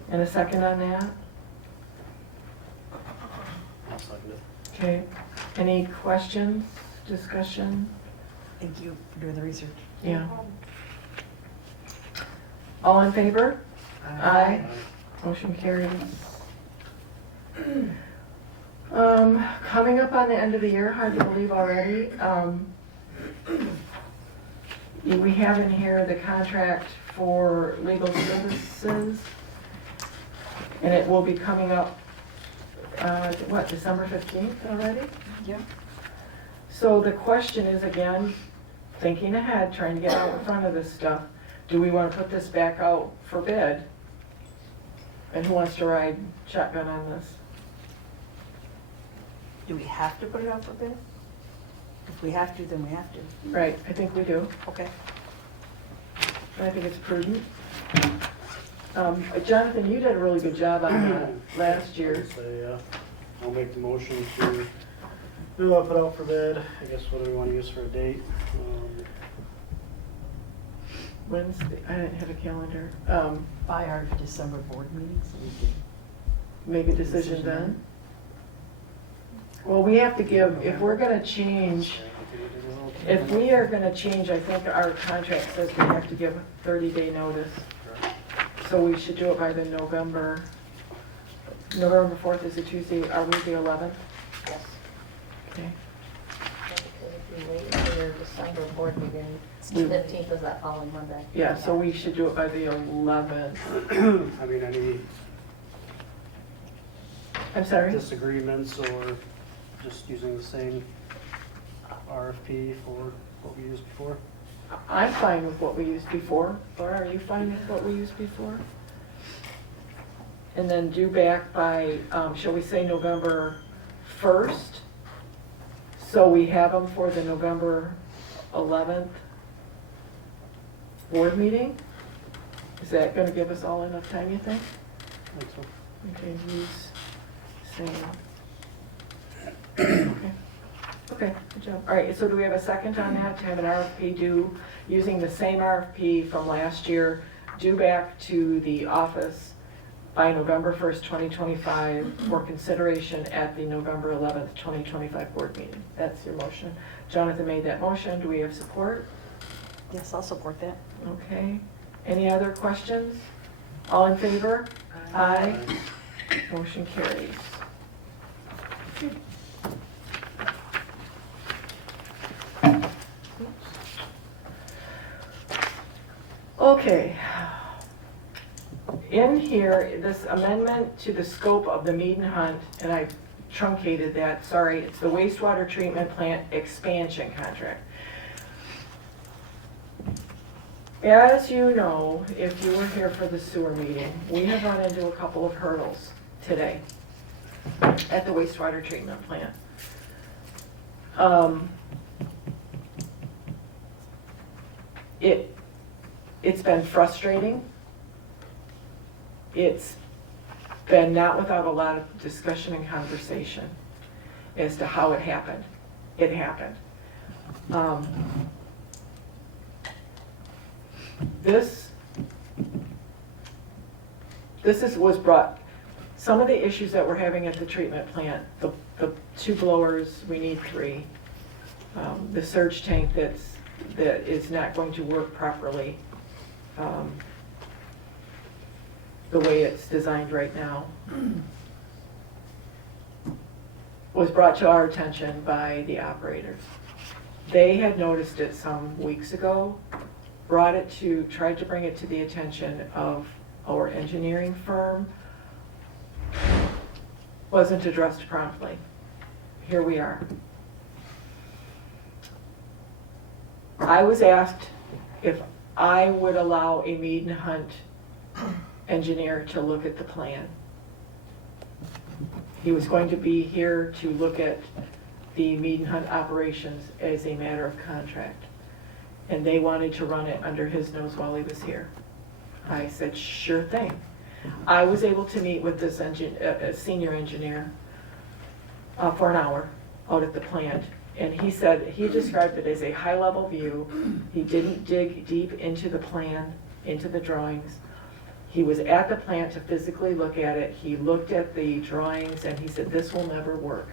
And a second on that? I'll second it. Okay. Any questions, discussion? Thank you for doing the research. Yeah. All in favor? Aye. Motion carries. Coming up on the end of the year, hard to believe already. We have in here the contract for legal services, and it will be coming up, December 15th already? Yep. So the question is, again, thinking ahead, trying to get out in front of this stuff, do we want to put this back out for bid? And who wants to ride shotgun on this? Do we have to put it out for bid? If we have to, then we have to. Right, I think we do. Okay. And I think it's prudent. Jonathan, you did a really good job on that last year. Say, I'll make the motion to put out for bid. I guess what do we want to use for a date? Wednesday, I didn't have a calendar. By our December board meeting, so we can. Make a decision then. Well, we have to give, if we're gonna change, if we are gonna change, I think our contract says we have to give a 30-day notice. So we should do it by the November 4th is a Tuesday, are we the 11th? Yes. Okay. If you wait for your December board meeting, it's the 15th is that following Monday. Yeah, so we should do it by the 11th. I mean, any I'm sorry? disagreements or just using the same RFP for what we used before? I'm fine with what we used before. Laura, are you fine with what we used before? And then due back by, shall we say November 1st? So we have them for the November 11th board meeting? Is that gonna give us all enough time, you think? I think so. Okay, who's saying? Okay. Okay, good job. All right, so do we have a second on that, to have an RFP due, using the same RFP from last year, due back to the office by November 1st, 2025, for consideration at the November 11th, 2025 board meeting? That's your motion. Jonathan made that motion. Do we have support? Yes, I'll support that. Okay. Any other questions? All in favor? Aye. Motion carries. Okay. In here, this amendment to the scope of the Mead and Hunt, and I truncated that, sorry, it's the wastewater treatment plant expansion contract. As you know, if you were here for the sewer meeting, we have run into a couple of hurdles today at the wastewater treatment plant. It's been frustrating. It's been not without a lot of discussion and conversation as to how it happened. It happened. This was brought, some of the issues that we're having at the treatment plant, the 2 blowers, we need 3. The surge tank that is not going to work properly, the way it's designed right now. was brought to our attention by the operators. They had noticed it some weeks ago, tried to bring it to the attention of our engineering firm. Wasn't addressed promptly. Here we are. I was asked if I would allow a Mead and Hunt engineer to look at the plan. He was going to be here to look at the Mead and Hunt operations as a matter of contract. And they wanted to run it under his nose while he was here. I said, sure thing. I was able to meet with this senior engineer for an hour out at the plant. And he said, he described it as a high-level view. He didn't dig deep into the plan, into the drawings. He was at the plant to physically look at it. He looked at the drawings and he said, this will never work.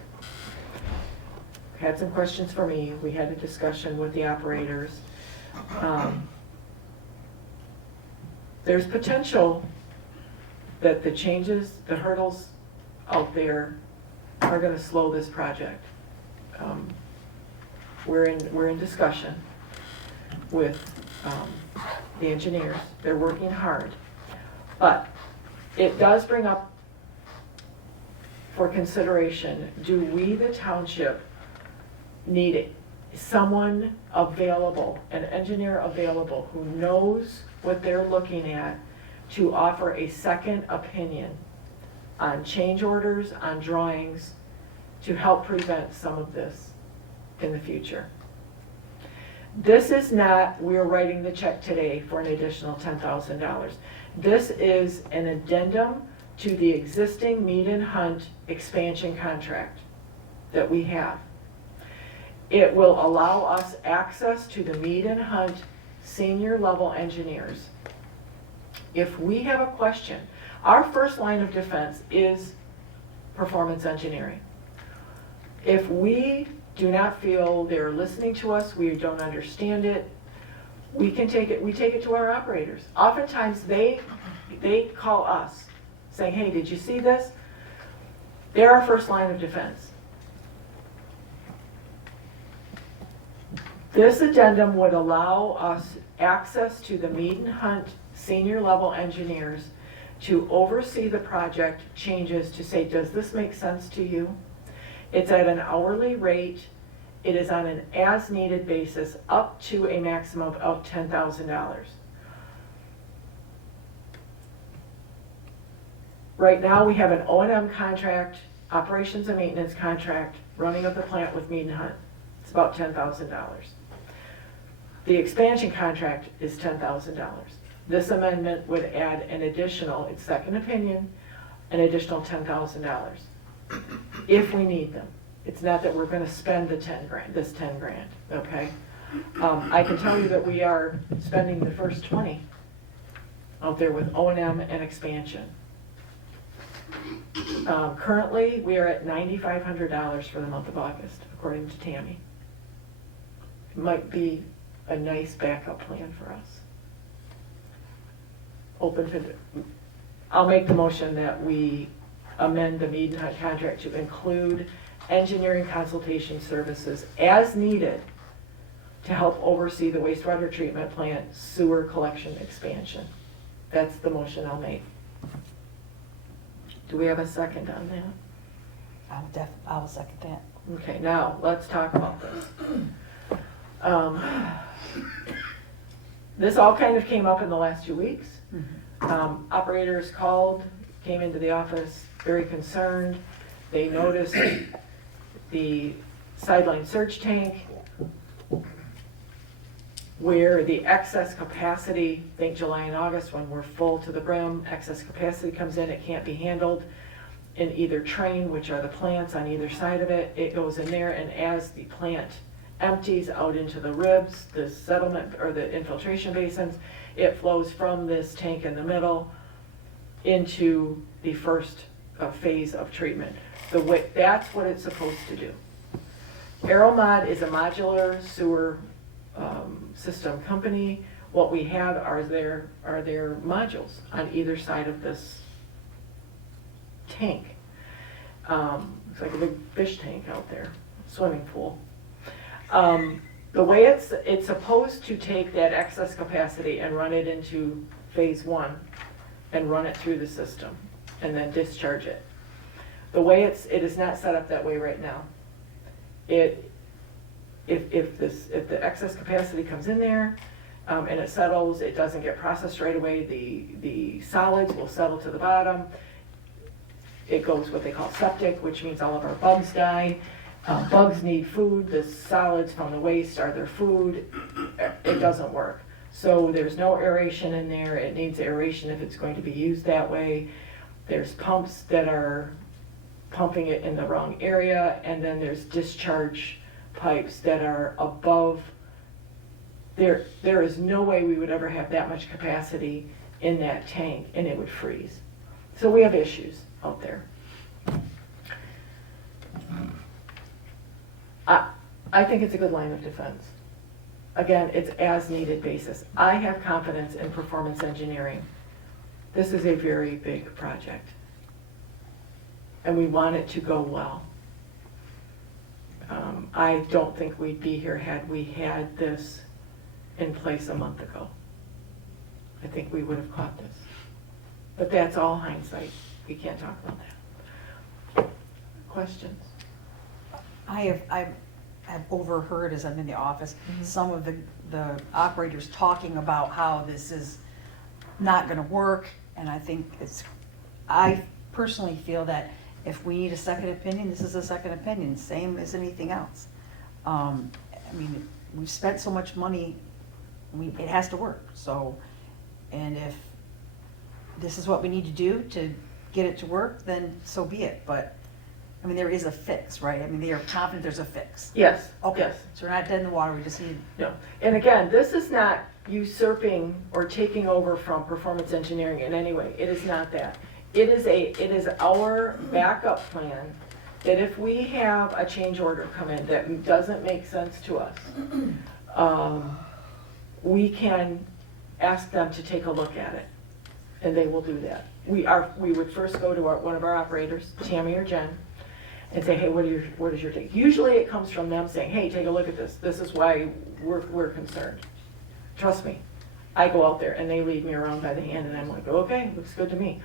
Had some questions for me. We had a discussion with the operators. There's potential that the changes, the hurdles out there are going to slow this project. We're in discussion with the engineers. They're working hard. But it does bring up for consideration, do we, the township, need someone available, an engineer available who knows what they're looking at to offer a second opinion on change orders, on drawings, to help prevent some of this in the future. This is not, we're writing the check today for an additional $10,000. This is an addendum to the existing Mead and Hunt expansion contract that we have. It will allow us access to the Mead and Hunt senior level engineers. If we have a question, our first line of defense is performance engineering. If we do not feel they're listening to us, we don't understand it, we take it to our operators. Oftentimes they call us saying, hey, did you see this? They're our first line of defense. This addendum would allow us access to the Mead and Hunt senior level engineers to oversee the project changes to say, does this make sense to you? It's at an hourly rate. It is on an as-needed basis up to a maximum of $10,000. Right now we have an O&M contract, operations and maintenance contract, running of the plant with Mead and Hunt. It's about $10,000. The expansion contract is $10,000. This amendment would add an additional, it's second opinion, an additional $10,000 if we need them. It's not that we're going to spend the 10 grand, this 10 grand, okay? I can tell you that we are spending the first 20 out there with O&M and expansion. Currently, we are at $9,500 for the month of August, according to Tammy. It might be a nice backup plan for us. I'll make the motion that we amend the Mead and Hunt contract to include engineering consultation services as needed to help oversee the wastewater treatment plant sewer collection expansion. That's the motion I'll make. Do we have a second on that? I will second that. Okay, now let's talk about this. This all kind of came up in the last 2 weeks. Operators called, came into the office very concerned. They noticed the sideline surge tank where the excess capacity, think July and August when we're full to the brim, excess capacity comes in, it can't be handled in either train, which are the plants on either side of it. It goes in there, and as the plant empties out into the ribs, the settlement or the infiltration basins, it flows from this tank in the middle into the first phase of treatment. That's what it's supposed to do. Aeromod is a modular sewer system company. What we have are their modules on either side of this tank. Looks like a big fish tank out there, swimming pool. The way it's supposed to take that excess capacity and run it into phase one and run it through the system and then discharge it. The way it is not set up that way right now. If the excess capacity comes in there and it settles, it doesn't get processed right away, the solids will settle to the bottom. It goes what they call septic, which means all of our bugs die. Bugs need food, the solids from the waste are their food. It doesn't work. So there's no aeration in there. It needs aeration if it's going to be used that way. There's pumps that are pumping it in the wrong area, and then there's discharge pipes that are above. There is no way we would ever have that much capacity in that tank and it would freeze. So we have issues out there. I think it's a good line of defense. Again, it's as needed basis. I have confidence in performance engineering. This is a very big project. And we want it to go well. I don't think we'd be here had we had this in place a month ago. I think we would have caught this. But that's all hindsight. We can't talk about that. Questions? I have overheard, as I'm in the office, some of the operators talking about how this is not gonna work, and I personally feel that if we need a second opinion, this is a second opinion, same as anything else. I mean, we've spent so much money, it has to work, so, and if this is what we need to do to get it to work, then so be it, but, I mean, there is a fix, right? I mean, they are confident there's a fix. Yes. Okay, Yes. so we're not dead in the water, we just need, No. And again, this is not usurping or taking over from performance engineering in any way. It is not that. It is our backup plan that if we have a change order come in that doesn't make sense to us, we can ask them to take a look at it, and they will do that. We would first go to one of our operators, Tammy or Jen, and say, hey, what is your take? Usually it comes from them saying, hey, take a look at this. This is why we're concerned. Trust me. I go out there and they lead me around by the hand and I'm like, okay, looks good to me.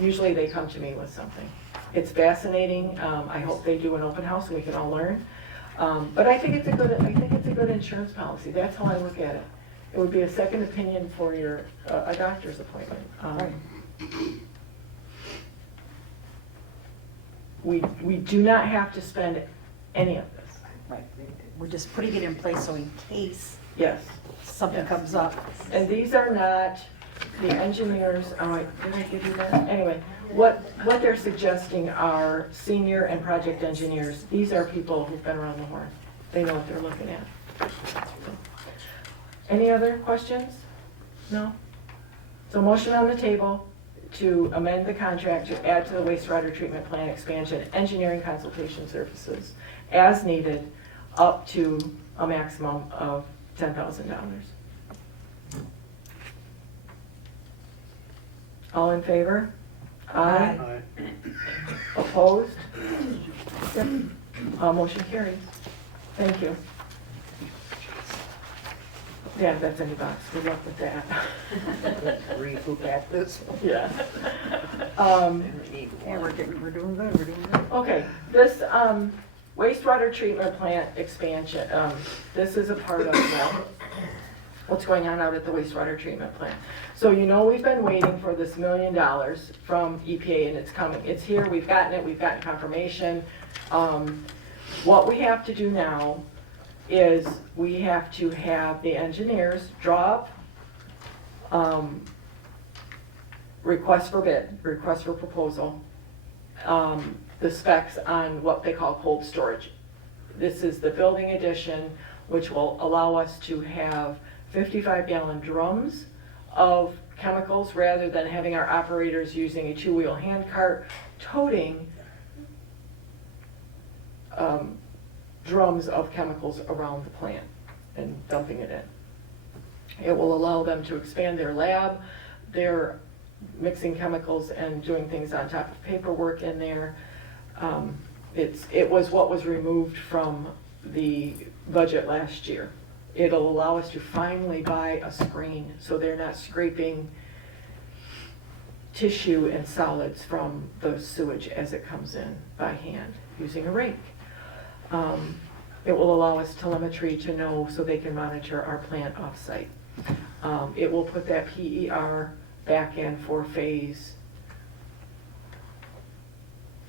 Usually they come to me with something. It's fascinating. I hope they do an open house and we can all learn. But I think it's a good insurance policy. That's how I look at it. It would be a second opinion for a doctor's appointment. Right. We do not have to spend any of this. right, we're just putting it in place so in case Yes. something Yes. comes up. And these are not the engineers, did I give you that? Anyway, what they're suggesting are senior and project engineers. These are people who've been around the horn. They know what they're looking at. Any other questions? No? So motion on the table to amend the contract to add to the wastewater treatment plant expansion engineering consultation services as needed up to a maximum of $10,000. All in favor? Aye. Aye. Opposed? Yep. Motion carries. Thank you. Yeah, that's in the box. Good luck with that. Recoup at this. Yeah. Yeah, we're doing good. Okay, this wastewater treatment plant expansion, this is a part of what's going on out at the wastewater treatment plant. So you know we've been waiting for this $1 million from EPA and it's coming. It's here, we've gotten confirmation. What we have to do now is we have to have the engineers draw up request for bid, request for proposal, the specs on what they call cold storage. This is the building addition, which will allow us to have 55-gallon drums of chemicals rather than having our operators using a two-wheel hand cart toting drums of chemicals around the plant and dumping it in. It will allow them to expand their lab. They're mixing chemicals and doing things on top of paperwork in there. it was what was removed from the budget last year. It'll allow us to finally buy a screen, so they're not scraping tissue and solids from the sewage as it comes in by hand, using a rake. It will allow us telemetry to know so they can monitor our plant off-site. It will put that PER back in for phase,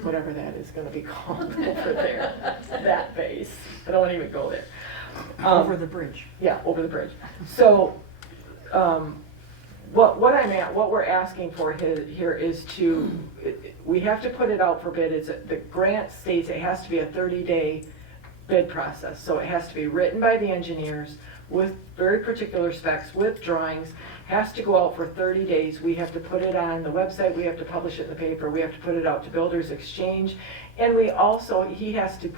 whatever that is gonna be called over there, that phase. I don't wanna even go there. Over the bridge. Yeah, over the bridge. So, what we're asking for here is we have to put it out for bid. The grant states it has to be a 30-day bid process. So it has to be written by the engineers with very particular specs, with drawings, has to go out for 30 days. We have to put it on the website, we have to publish it in the paper, we have to put it out to Builders Exchange, and he has to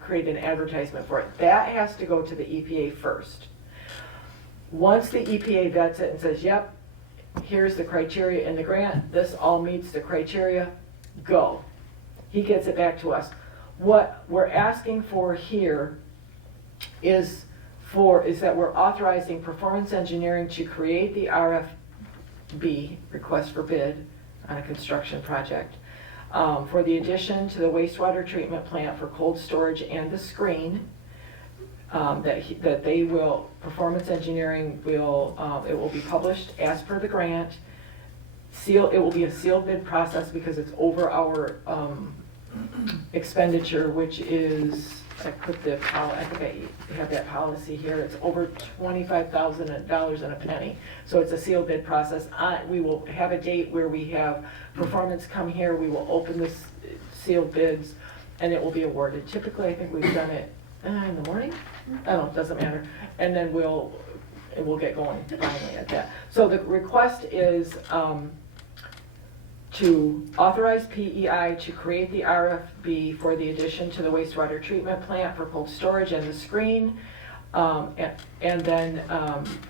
create an advertisement for it. That has to go to the EPA first. Once the EPA vets it and says, yep, here's the criteria in the grant, this all meets the criteria, go. He gets it back to us. What we're asking for here is that we're authorizing Performance Engineering to create the RFB, request for bid, on a construction project for the addition to the wastewater treatment plant for cold storage and the screen. Performance Engineering it will be published as per the grant. It will be a sealed bid process because it's over our expenditure, which is, I think I have that policy here, it's over $25,000 and a penny. So it's a sealed bid process. We will have a date where we have Performance come here, we will open this sealed bids, and it will be awarded. Typically, I think we've done it in the morning? I don't know, it doesn't matter. And then we'll get going finally at that. So the request is to authorize PEI to create the RFB for the addition to the wastewater treatment plant for cold storage and the screen, and then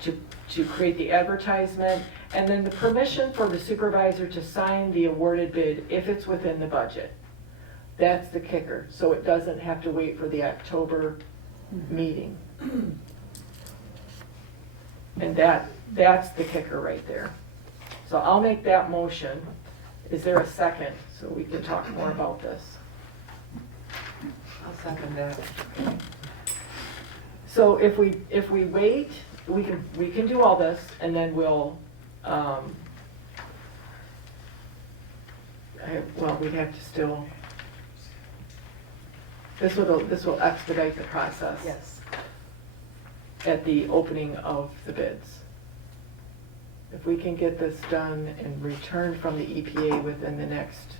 to create the advertisement, and then the permission for the supervisor to sign the awarded bid if it's within the budget. That's the kicker, so it doesn't have to wait for the October meeting. And that's the kicker right there. So I'll make that motion. Is there a second, so we can talk more about this? I'll second that. So if we wait, we can do all this, and then we'll, we'd have to still, this will expedite the process. Yes. At the opening of the bids. If we can get this done and returned from the EPA within the next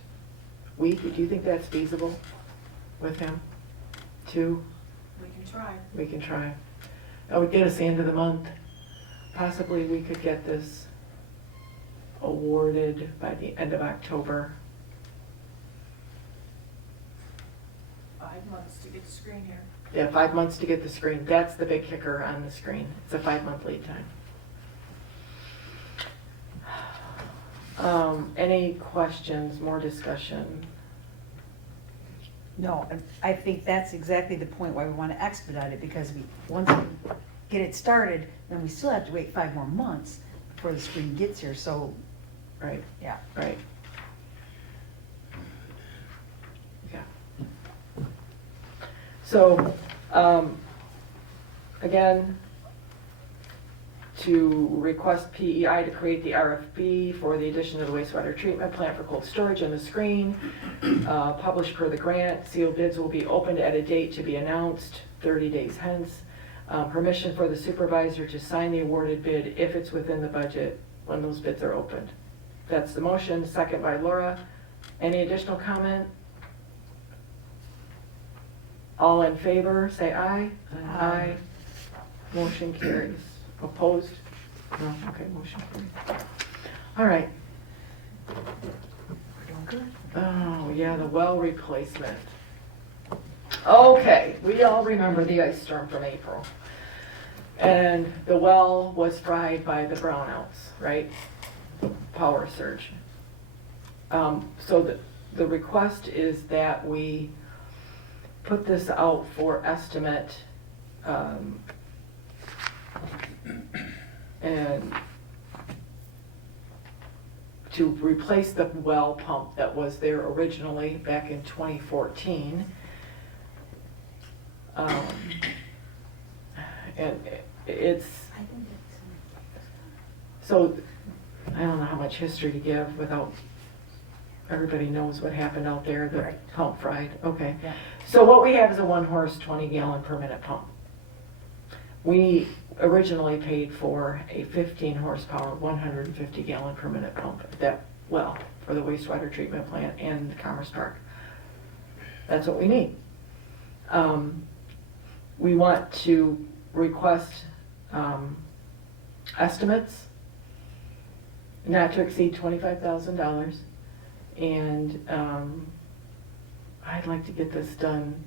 week, do you think that's feasible with him? 2? We can try. We can try. That would get us the end of the month. Possibly we could get this awarded by the end of October. 5 months to get the screen here. Yeah, 5 months to get the screen. That's the big kicker on the screen. It's a 5-month lead time. Any questions, more discussion? No, and I think that's exactly the point why we want to expedite it, because once we get it started, then we still have to wait 5 more months before the screen gets here, so. Right. Yeah. Right. Yeah. So, again, to request PEI to create the RFB for the addition of the wastewater treatment plant for cold storage and the screen, published per the grant. Sealed bids will be opened at a date to be announced 30 days hence. Permission for the supervisor to sign the awarded bid if it's within the budget when those bids are opened. That's the motion, second by Laura. Any additional comment? All in favor, say aye. Aye. Motion carries. Opposed? No, okay, motion carries. All right. We're doing good. Oh, yeah, the well replacement. Okay, we all remember the ice storm from April. And the well was fried by the brownouts, right? Power surge. So the request is that we put this out for estimate, and to replace the well pump that was there originally back in 2014. And it's, so, I don't know how much history to give without, everybody knows what happened out there, the pump fried, okay. Yeah. So what we have is a 1-horse, 20-gallon per minute pump. We originally paid for a 15 horsepower, 150-gallon per minute pump at that well for the wastewater treatment plant and the Commerce Park. That's what we need. We want to request estimates not to exceed $25,000, and I'd like to get this done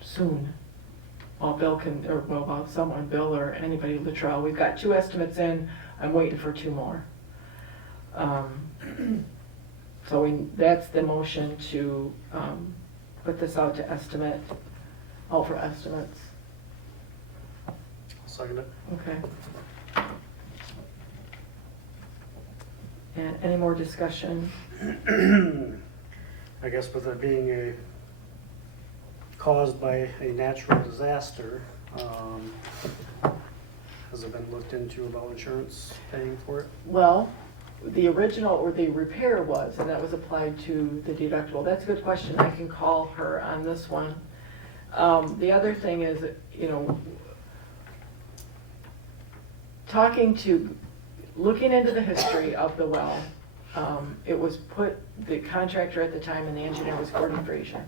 soon. While Bill can, or well, while someone, Bill or anybody, Latrell, we've got 2 estimates in, I'm waiting for 2 more. So that's the motion to put this out to estimate, all for estimates. Second it. Okay. And any more discussion? I guess with it being caused by a natural disaster, has it been looked into about insurance paying for it? Well, the original, or the repair was, and that was applied to the deductible. That's a good question. I can call her on this one. The other thing is, you know, looking into the history of the well, it was the contractor at the time and the engineer was Gordon Frazier.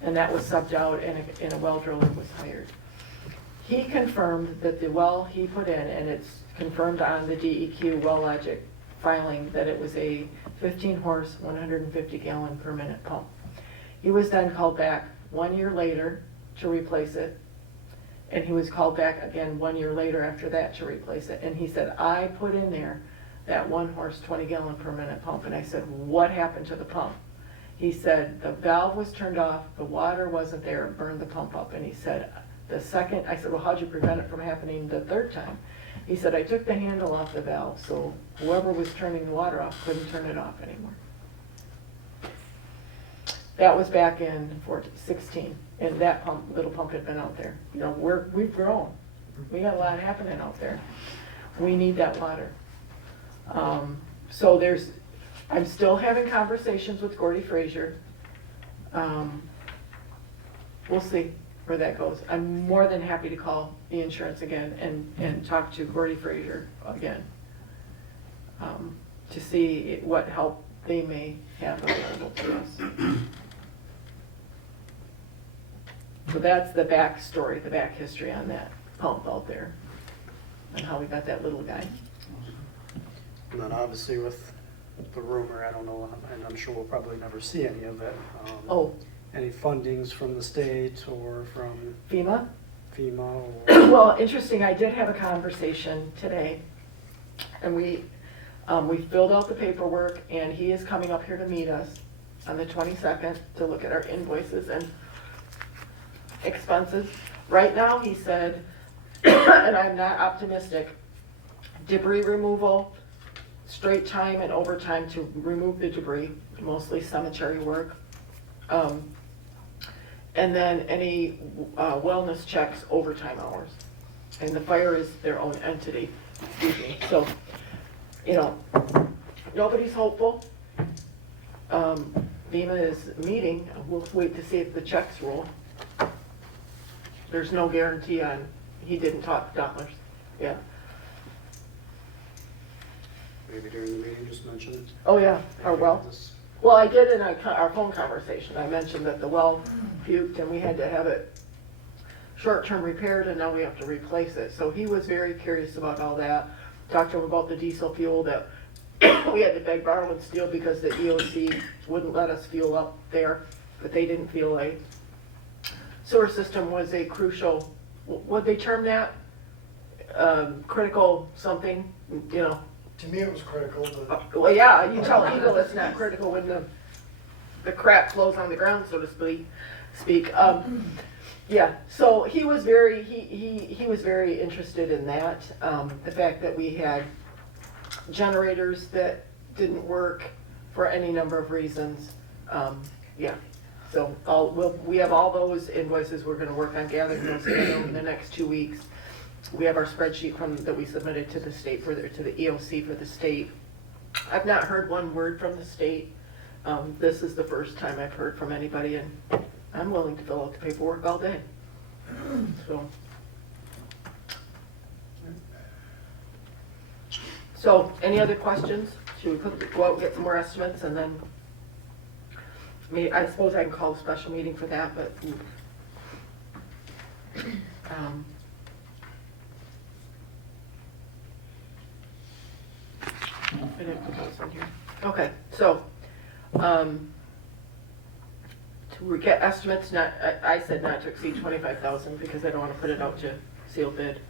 And that was subbed out and a well driller was hired. He confirmed that the well he put in, and it's confirmed on the DEQ Well Logic filing, that it was a 15 horse, 150 gallon per minute pump. He was then called back 1 year later to replace it. And he was called back again 1 year later after that to replace it. And he said, I put in there that 1 horse, 20 gallon per minute pump. And I said, what happened to the pump? He said, the valve was turned off, the water wasn't there, it burned the pump up. And he said, I said, well, how'd you prevent it from happening the 3rd time? He said, I took the handle off the valve, so whoever was turning the water off couldn't turn it off anymore. That was back in 16, and that little pump had been out there. You know, we've grown. We got a lot happening out there. We need that water. So I'm still having conversations with Gordy Frazier. We'll see where that goes. I'm more than happy to call the insurance again and talk to Gordy Frazier again to see what help they may have available to us. So that's the back story, the back history on that pump out there and how we got that little guy. And then obviously with the rumor, I don't know, and I'm sure we'll probably never see any of it. Any fundings from the state or from FEMA? Or... Well, interesting, I did have a conversation today, and we filled out the paperwork, and he is coming up here to meet us on the 22nd to look at our invoices and expenses. Right now, he said, and I'm not optimistic, debris removal, straight time and overtime to remove the debris, mostly cemetery work. And then any wellness checks, overtime hours. And the fire is their own entity, excuse me. So, you know, nobody's hopeful. FEMA is meeting. We'll wait to see if the checks roll. There's no guarantee on, he didn't talk dollars. Yeah. Maybe during the meeting just mention it. Oh, yeah, our well. Well, I did in our phone conversation. I mentioned that the well puked and we had to have it short-term repaired and now we have to replace it. So he was very curious about all that. Talked to him about the diesel fuel that we had to beg, borrow, and steal because the EOC wouldn't let us fuel up there, but they didn't feel a sewer system was a crucial, what'd they term that? Critical something, you know. To me, it was critical, but Well, yeah, you tell people it's not critical when the crap flows on the ground, so to speak. speak. Yeah, so he was very, he was very interested in that. The fact that we had generators that didn't work for any number of reasons. Yeah, so we have all those invoices. We're gonna work on gathering those in the next 2 weeks. We have our spreadsheet that we submitted to the state to the EOC for the state. I've not heard one word from the state. This is the first time I've heard from anybody, and I'm willing to fill out the paperwork all day. So, any other questions? Should we go out and get some more estimates, and then, I suppose I can call a special meeting for that, but, I didn't put those in here. Okay, so, to get estimates, I said not to exceed 25,000 because I don't want to put it out to sealed bid.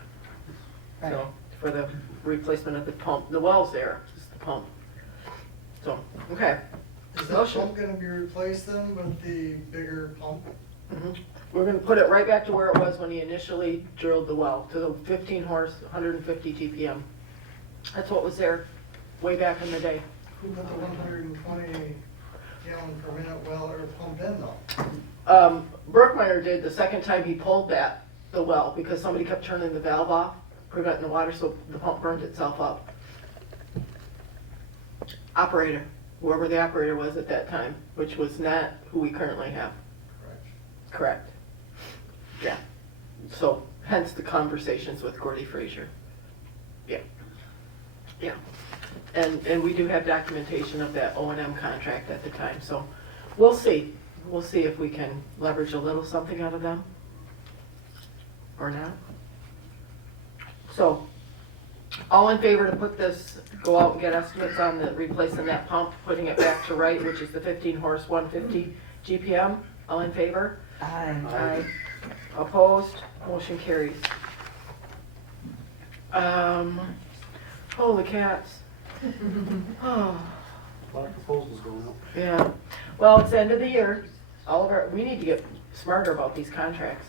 Right. So, for the replacement of the pump, the well's there, just the pump. So, okay. Is that Motion. pump gonna be replaced then with the bigger pump? Mhm. We're gonna put it right back to where it was when he initially drilled the well, to the 15 horse, 150 GPM. That's what was there way back in the day. Who put the 120 gallon per minute well or pump in though? Brookmeyer did the second time he pulled the well, because somebody kept turning the valve off, preventing the water, so the pump burned itself up. Operator, whoever the operator was at that time, which was not who we currently have. Correct. Yeah. So, hence the conversations with Gordy Frazier. Yeah. Yeah. And we do have documentation of that O&M contract at the time, so we'll see. We'll see if we can leverage a little something out of them or not. So, all in favor to go out and get estimates on replacing that pump, putting it back to right, which is the 15 horse, 150 GPM? All in favor? Aye. Aye. Opposed? Motion carries. Holy cats. Oh, A lot of proposals going out. yeah. Well, it's the end of the year. We need to get smarter about these contracts.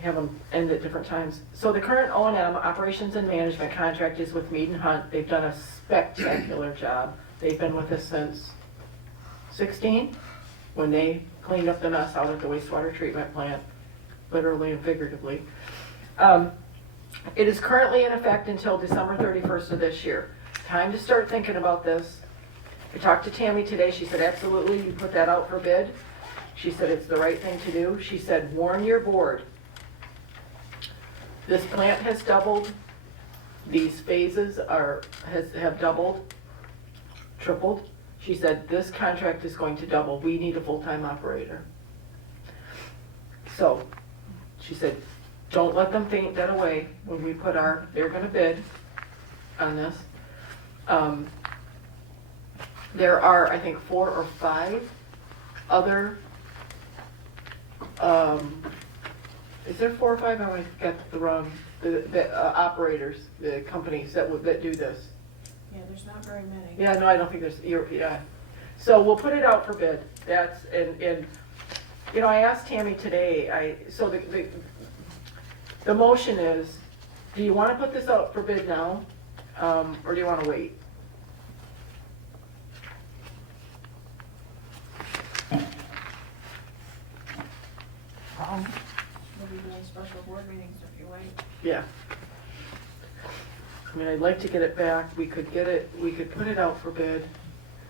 Have them end at different times. So the current O&M, operations and management contract is with Mead and Hunt. They've done a spectacular job. They've been with us since 16, when they cleaned up the mess out at the wastewater treatment plant, literally and figuratively. It is currently in effect until December 31st of this year. Time to start thinking about this. I talked to Tammy today. She said, absolutely, you put that out for bid. She said it's the right thing to do. She said, warn your board. This plant has doubled. These phases have doubled, tripled. She said, this contract is going to double. We need a full-time operator. So, she said, don't let them faint that away when we put they're gonna bid on this. There are, I think, 4 or 5 other, is there 4 or 5? I might get the wrong, the operators, the companies that do this. Yeah, there's not very many. Yeah, no, I don't think yeah. So we'll put it out for bid. That's, and I asked Tammy today, so the motion is, do you want to put this out for bid now, or do you want to wait? We'll be doing special board meetings if you wait. Yeah. I mean, I'd like to get it back. We could put it out for bid.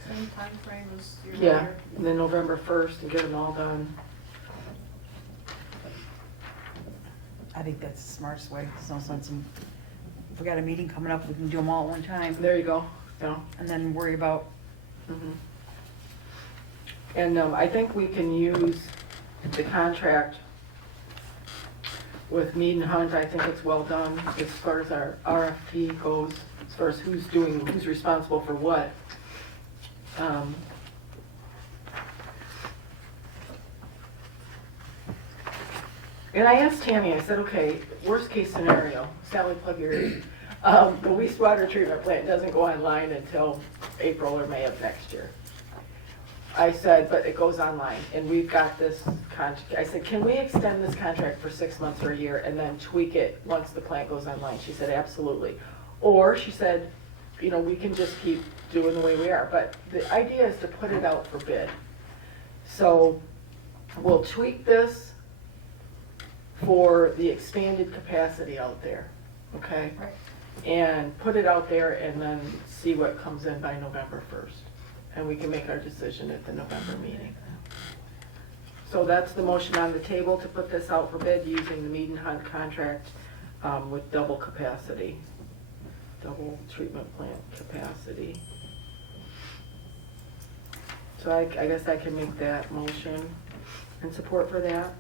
Same time frame as your Yeah, other. and then November 1st and get them all done. I think that's the smartest way. There's no sense in, if we got a meeting coming up, we can do them all at one time. There you go. Yeah. And then worry about, Mhm. And I think we can use the contract with Mead and Hunt. I think it's well done as far as our RFP goes, as far as who's responsible for what. And I asked Tammy, I said, okay, worst case scenario, Sally, plug your ears. The wastewater treatment plant doesn't go online until April or May of next year. I said, but it goes online, and we've got this contract. I said, can we extend this contract for 6 months or a year and then tweak it once the plant goes online? She said, absolutely. Or she said, you know, we can just keep doing the way we are. But the idea is to put it out for bid. So we'll tweak this for the expanded capacity out there, okay? Right. And put it out there and then see what comes in by November 1st. And we can make our decision at the November meeting. So that's the motion on the table, to put this out for bid using the Mead and Hunt contract with double capacity, double treatment plant capacity. So I guess I can make that motion and support for that.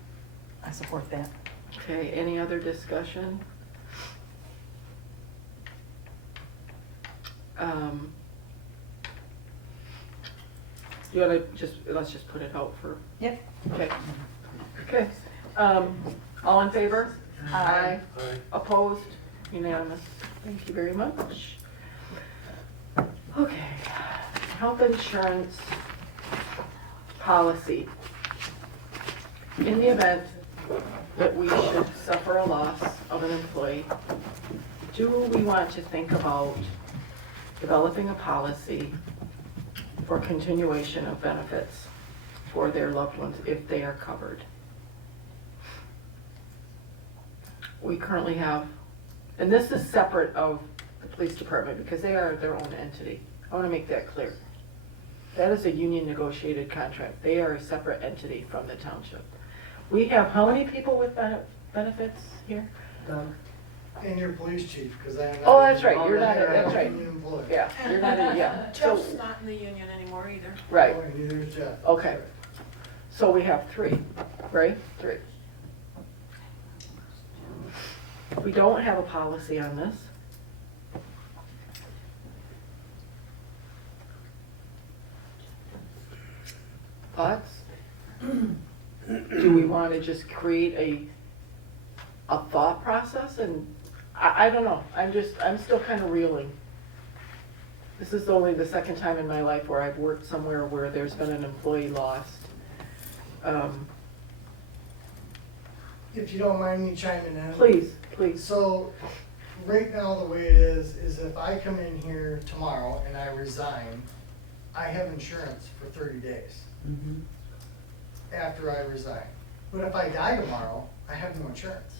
I support that. Okay, any other discussion? You wanna let's just put it out for, Yep. okay. Okay, all in favor? Aye. Opposed? Unanimous. Thank you very much. Okay, health insurance policy. In the event that we should suffer a loss of an employee, do we want to think about developing a policy for continuation of benefits for their loved ones if they are covered? We currently have, and this is separate of the police department because they are their own entity. I want to make that clear. That is a union negotiated contract. They are a separate entity from the township. We have how many people with benefits here? And your police chief, because I am not. Oh, that's right, you're not, that's right. Union employee. Yeah, you're not, yeah. Jeff's So, not in the union anymore either. right, Oh, neither is Jeff. okay. So we have 3, right? 3. We don't have a policy on this. Thoughts? Do we want to just create a thought process? And I don't know, I'm still kind of reeling. This is only the second time in my life where I've worked somewhere where there's been an employee lost. If you don't mind me chiming in. Please, please. So, right now, the way it is if I come in here tomorrow and I resign, I have insurance for 30 days after I resign. But if I die tomorrow, I have no insurance.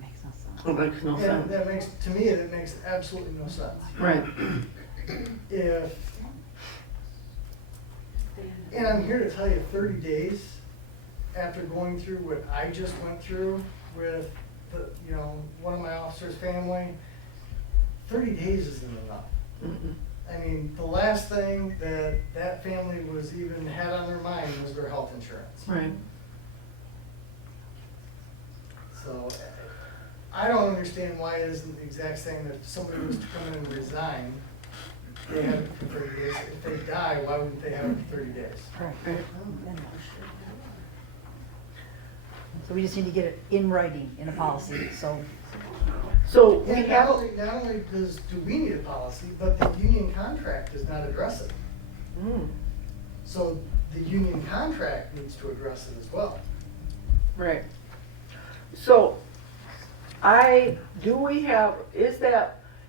Makes no sense. It makes no And sense. that makes, to me, that makes absolutely no sense. Right. And I'm here to tell you, 30 days after going through what I just went through with the, one of my officers' family, 30 days isn't enough. Mm-mm. I mean, the last thing that family was even had on their mind was their health insurance. Right. So I don't understand why it isn't the exact same that if somebody was to come in and resign, they have it for 30 days. If they die, why wouldn't they have it for 30 days? Correct. So we just need to get it in writing, in a policy, so. So we And have, not only do we need a policy, but the union contract does not address it. So the union contract needs to address it as well. right. So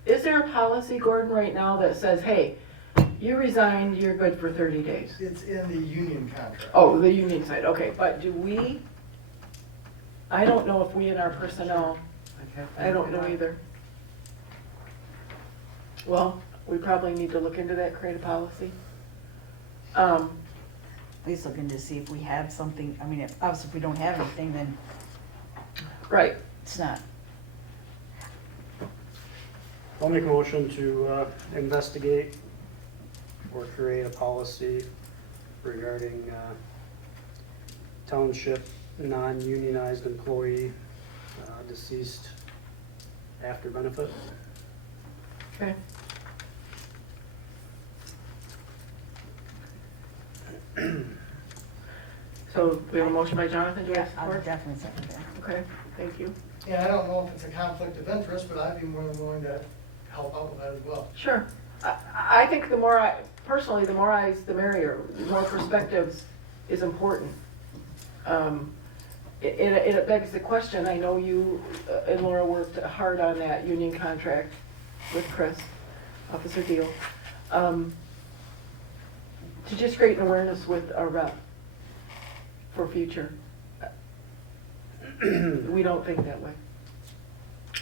is there a policy, Gordon, right now that says, hey, you resigned, you're good for 30 days? It's in the union contract. Oh, the union side, okay, but I don't know if we in our personnel, I don't know either. Well, we probably need to look into that, create a policy. At least looking to see if we have something, I mean, obviously if we don't have anything, then Right, it's not. I'll make a motion to investigate or create a policy regarding township non-unionized employee deceased after benefit. okay. So we have a motion by Jonathan, do we have I would support? definitely second that. Okay, thank you. And I don't know if it's a conflict of interest, but I'd be more than willing to help out with that as well. Sure. I think the more personally, the more eyes, the merrier. More perspectives is important. It begs the question, I know you and Laura worked hard on that union contract with Chris, Officer Deal, to just create an awareness with our rep for future. We don't think that way.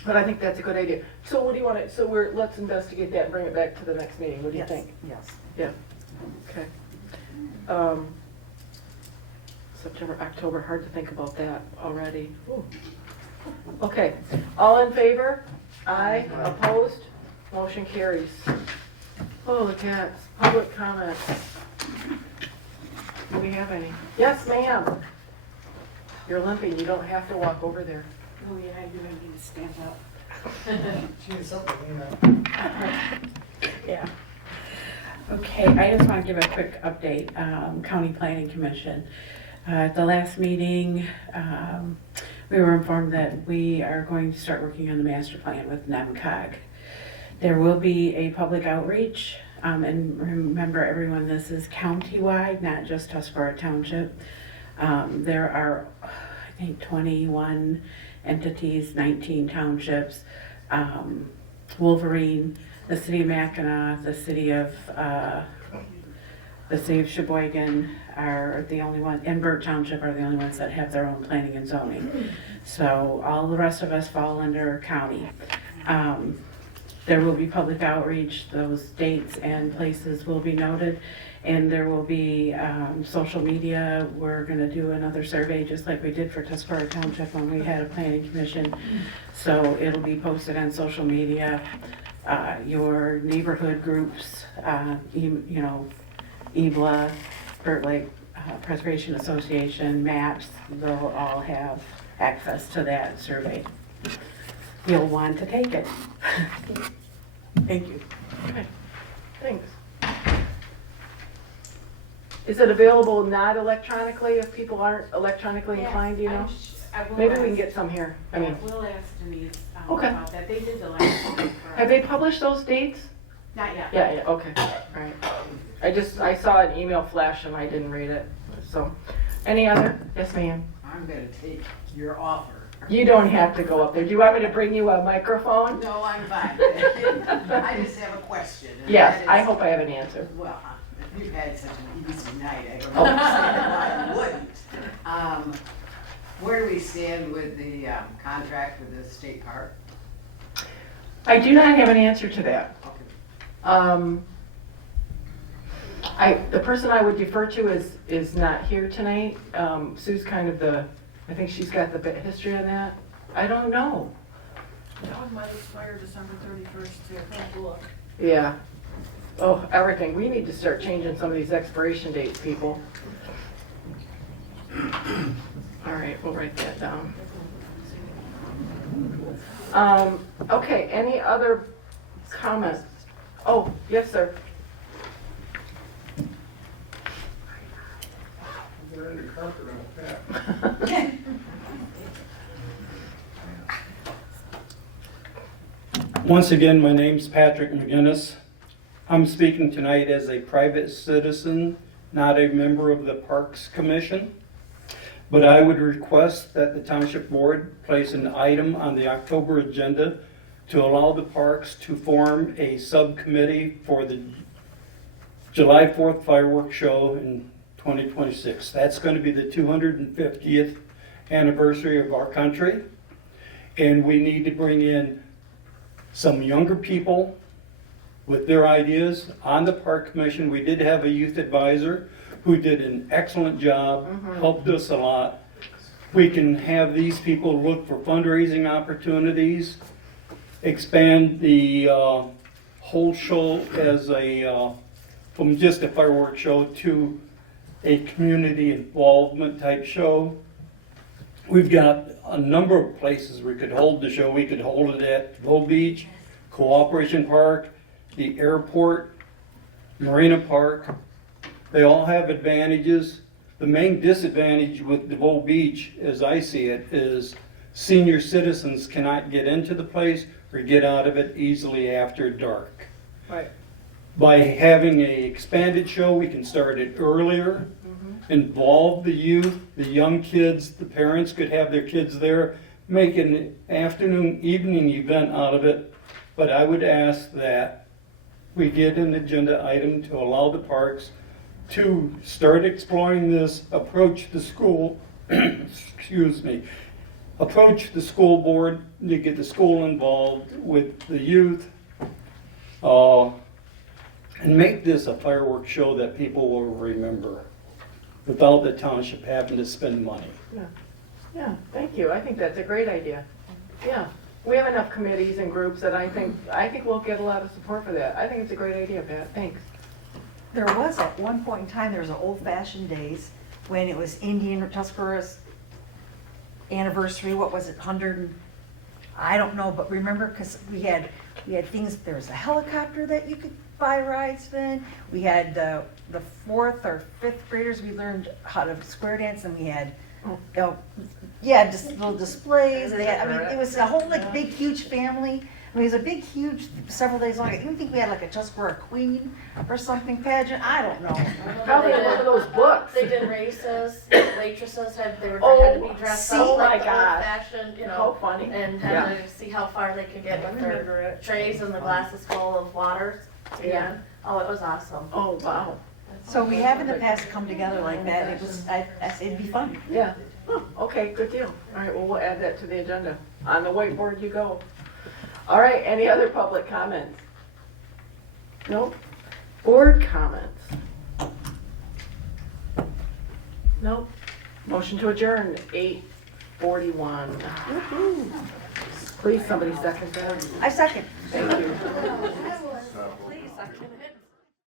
But I think that's a good idea. So what do you want to, so let's investigate that and bring it back to the next meeting. What do you think? Yes. Yeah, okay. September, October, hard to think about that already. Ooh. Okay, all in favor? Aye. Opposed? Motion carries. Oh, the cats. Public comments. Do we have any? Yes, ma'am. You're limping, you don't have to walk over there. Oh, yeah, I do. I need to stand up. She needs something, Yeah. Okay, I just want to give a quick update. County Planning Commission. At the last meeting, we were informed that we are going to start working on the master plan with NEMCOG. There will be a public outreach, and remember everyone, this is county-wide, not just Tuscarora Township. There are, I think, 21 entities, 19 townships, Wolverine, the city of Mackinac, the city of Sheboygan are the only one, and Burke Township are the only ones that have their own planning and zoning. So all the rest of us fall under county. There will be public outreach, those dates and places will be noted, and there will be social media. We're gonna do another survey just like we did for Tuscarora Township when we had a planning commission. So it'll be posted on social media, your neighborhood groups, EBLA, Burt Lake Preservation Association, MAPS, they'll all have access to that survey. You'll want to take it. Thank you. Okay, thanks. Is it available not electronically if people aren't electronically inclined, do you know? Maybe we can get some here. I mean, We'll ask Denise Okay. about that. They did the last one. have they published those dates? Not yet. Yeah, okay, right. I saw an email flash and I didn't read it, so. Any other? Yes, ma'am. I'm gonna take your offer. You don't have to go up there. Do you want me to bring you a microphone? No, I'm fine. I just have a question. and Yes, that I is- hope I have an answer. Well, if you've had such an easy night, I don't understand why you wouldn't. Where do we stand with the contract with the state park? I do not have an answer to that. Okay. The person I would defer to is not here tonight. Sue's kind of I think she's got the bit history on that. I don't know. That one might expire December 31st too. Thank you, look. Yeah. Oh, everything. We need to start changing some of these expiration dates, people. All right, we'll write that down. Okay, any other comments? Oh, yes, sir. Once again, my name's Patrick McGinnis. I'm speaking tonight as a private citizen, not a member of the Parks Commission. But I would request that the Township Board place an item on the October agenda to allow the parks to form a subcommittee for the July 4th fireworks show in 2026. That's going to be the 250th anniversary of our country. And we need to bring in some younger people with their ideas on the Park Commission. We did have a youth advisor who did an excellent job, helped us a lot. We can have these people look for fundraising opportunities, expand the whole show as from just a fireworks show to a community involvement type show. We've got a number of places we could hold the show. We could hold it at Bow Beach, Cooperation Park, the airport, Marina Park. They all have advantages. The main disadvantage with DeVoe Beach, as I see it, is senior citizens cannot get into the place or get out of it easily after dark. Right. By having a expanded show, we can start it earlier, involve the youth, the young kids, the parents could have their kids there, make an afternoon, evening event out of it. But I would ask that we get an agenda item to allow the parks to start exploring this, approach the school, excuse me, approach the school board to get the school involved with the youth, and make this a fireworks show that people will remember without the township having to spend money. Yeah, thank you. I think that's a great idea. Yeah, we have enough committees and groups that I think we'll get a lot of support for that. I think it's a great idea, Pat. Thanks. There was at one point in time, there was an old-fashioned days when it was Indian or Tuscarora's anniversary. What was it, 100? I don't know, but remember, because we had things. There was a helicopter that you could buy rides in. We had the 4th or 5th graders. We learned how to square dance, and we had. Just little displays. And it was a whole like big, huge family. I mean, it was a big, huge, several days long. I even think we had like a Tuscarora Queen or something pageant. I don't know. Probably one of those books. They did races, waitresses had to be dressed up like the old-fashioned, How funny. and had to see how far they could get with their trays and the glasses full of water. Yeah. Oh, it was awesome. Oh, wow. So we have in the past come together like that. It'd be fun. Yeah. Oh, okay, good deal. All right, well, we'll add that to the agenda. On the whiteboard you go. All right, any other public comments? Nope. Board comments? Nope. Motion to adjourn, 8:41. Please, somebody second that. I second. Thank you. Please, I can hit